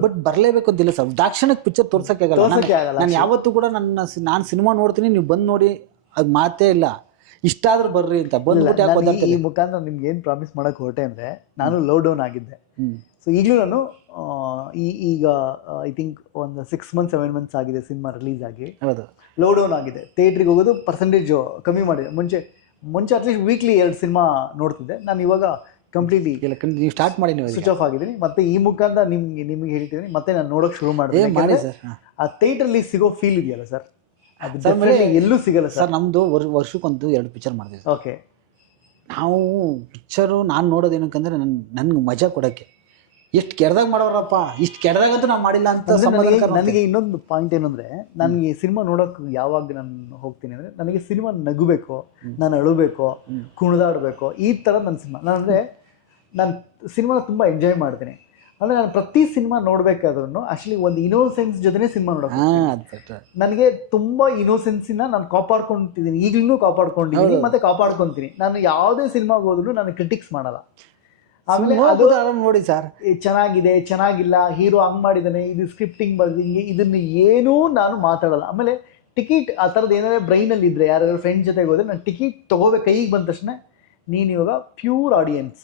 ಬಟ್ ಬರಲೇಬೇಕು ಅಂತಿಲ್ಲ ಸರ್. ದಾಕ್ಷಿಣಕ್ಕೆ ಪಿಕ್ಚರ್ ತೋರ್ಸಕ್ಕೆ ಆಗಲ್ಲ. ತೋರ್ಸಕ್ಕೆ ಆಗಲ್ಲ, ನಾನು ಯಾವತ್ತೂ ಕೂಡ ನನ್ನ ನಾನು ಸಿನಿಮಾ ನೋಡ್ತೀನಿ ನೀವು ಬಂದು ನೋಡಿ ಅದು ಮಾತೇ ಇಲ್ಲ. ಇಷ್ಟ ಆದ್ರೂ ಬರ್ರಿ ಅಂತ. ಬಂದ್ಬಿಟ್ಟು ಯಾಕೆ ನಾನು ಈ- ಮುಖಾಂತರ ನಿಮ್ಗೆ ಏನು ಪ್ರಾಮಿಸ್ ಮಾಡಕ್ ಹೊರಟೆ ಅಂದ್ರೆ ನಾನು ಲೋ ಡೌನ್ ಆಗಿದ್ದೆ. ಸೊ ಈಗಲೂ ನಾನು ಆ, ಈ ಈಗ ಐ ಥಿಂಕ್ ಒಂದು ಸಿಕ್ಸ್ ಮಂತ್ಸ್ ಸೆವೆನ್ ಮಂತ್ಸ್ ಆಗಿದೆ ಸಿನಿಮಾ ರಿಲೀಸ್ ಆಗಿ. ಹೌದು. ಲೋ ಡೌನ್ ಆಗಿದೆ. ಥಿಯೇಟ್ರಿಗೆ ಹೋಗೋದು ಪರ್ಸೆಂಟೇಜ್ ಕಮ್ಮಿ ಮಾಡಿದೆ ಮುಂಚೆ ಮುಂಚೆ ಅಟ್ಲೀಸ್ಟ್ ವೀಕ್ಲಿ ಎರಡು ಸಿನಿಮಾ ನೋಡ್ತಿದ್ದೆ. ನಾನು ಇವಾಗ ಕಂಪ್ಲೀಟ್ಲಿ ಇಲ್ಲ ನೀವು ಸ್ಟಾರ್ಟ್ ಮಾಡಿ ನೀವು ಸ್ವಿಚ್ ಆಫ್ ಆಗಿದ್ದೀನಿ. ಮತ್ತೆ ಈ ಮುಖಾಂತರ ನಿಮ್ಗೆ ನಿಮಗೆ ಹೇಳ್ತಿದ್ದೀನಿ ಮತ್ತೆ ನಾನು ನೋಡೋಕೆ ಶುರು ಮಾಡಿದೆ. ಮಾಡಿ ಸರ್. ಆ ಥೇಟ್ರಲ್ಲಿ ಸಿಗೋ ಫೀಲ್ ಇದೆಯಲ್ಲ ಸರ್? ಅದು ಎಲ್ಲೂ ಸಿಗಲ್ಲ ಸರ್. ನಮ್ಮದು ವರ್ಷ ವರ್ಷಕ್ಕೊಂದು ಎರಡು ಪಿಕ್ಚರ್ ಮಾಡ್ತೀವಿ ಓಕೆ ನಾವು ಪಿಕ್ಚರು ನಾನು ನೋಡೋದು ನನ್ನ ನನಗೆ ನನ್ಗೆ ಮಜಾ ಕೊಡೋಕ್ಕೆ. ಎಷ್ಟು ಕೆಡ್ದಾಗ ಮಾಡೋರಪ್ಪ ಇಷ್ಟು ಕೆಡ್ದಾಗಂತೂ ನಾವು ಮಾಡಿಲ್ಲ ಅಂತ ನನಗೆ ನನಗೆ ಇನ್ನೊಂದು ಪಾಯಿಂಟ್ ಏನಂದ್ರೆ ನನಗೆ ಸಿನಿಮಾ ನೋಡೋಕೆ ಯಾವಾಗ ನಾನು ಹೋಗ್ತೀನಿ ಅಂದ್ರೆ ನನಗೆ ಸಿನಿಮಾ ನಗಬೇಕು ನಾನು ಅಳಬೇಕು ಕುಣಿದಾಡಬೇಕು ಈ ಥರ ನನ್ನ ಸಿನಿಮಾ. ನಾನು ಅಂದರೆ ನಾನು ಸಿನಿಮಾನ ತುಂಬ ಎಂಜಾಯ್ ಮಾಡ್ತೀನಿ. ಅಂದರೆ ನಾನು ಪ್ರತಿ ಸಿನಿಮಾ ನೋಡಬೇಕಾದ್ರೂ ಆ್ಯಕ್ಚುಲಿ ಒಂದು ಇನೋಸೆನ್ಸ್ ಜೊತೆನೇ ಸಿನಿಮಾ ನೋಡೋದು ನನಗೆ ತುಂಬಾ ಇನೋಸೆನ್ಸಿನ ನಾನು ಕಾಪಾಡ್ಕೊಂತಿದ್ದೀನಿ ಈಗಲೂ ಕಾಪಾಡ್ಕೊಂಡಿದ್ದೀನಿ ಮತ್ತೆ ಕಾಪಾಡ್ಕೊಂತೀನಿ. ನಾನು ಯಾವುದೇ ಸಿನಿಮಾಗೆ ಹೋದ್ರು ನಾನು ಕ್ರಿಟಿಕ್ಸ್ ಮಾಡಲ್ಲ. ಆಮೇಲೆ ಅದು ಆರಾಮ್ ನೋಡಿ ಸರ್ ಚೆನ್ನಾಗಿದೆ ಚೆನ್ನಾಗಿಲ್ಲ ಹೀರೋ ಹಂಗ್ ಮಾಡಿದಾನೆ ಇದು ಸ್ಕ್ರಿಪ್ಟಿಂಗ್ ಬರ್ದಿಂಗೆ ಇದನ್ನ ಏನೂ ನಾನು ಮಾತಾಡಲ್ಲ. ಆಮೇಲೆ ಟಿಕೆಟ್ ಆ ಥರದ್ದು ಏನಾದ್ರು ಬ್ರೈನಲ್ಲಿ ಇದ್ರೆ ಯಾರಾದ್ರೂ ಫ್ರೆಂಡ್ ಜೊತೆಗೆ ಹೋದ್ರೆ ನಾನು ಟಿಕೆಟ್ ತಗೋಬೇಕು ಕೈಗೆ ಬಂದ ತಕ್ಷಣ ನೀನು ಇವಾಗ ಪ್ಯೂರ್ ಆಡಿಯನ್ಸ್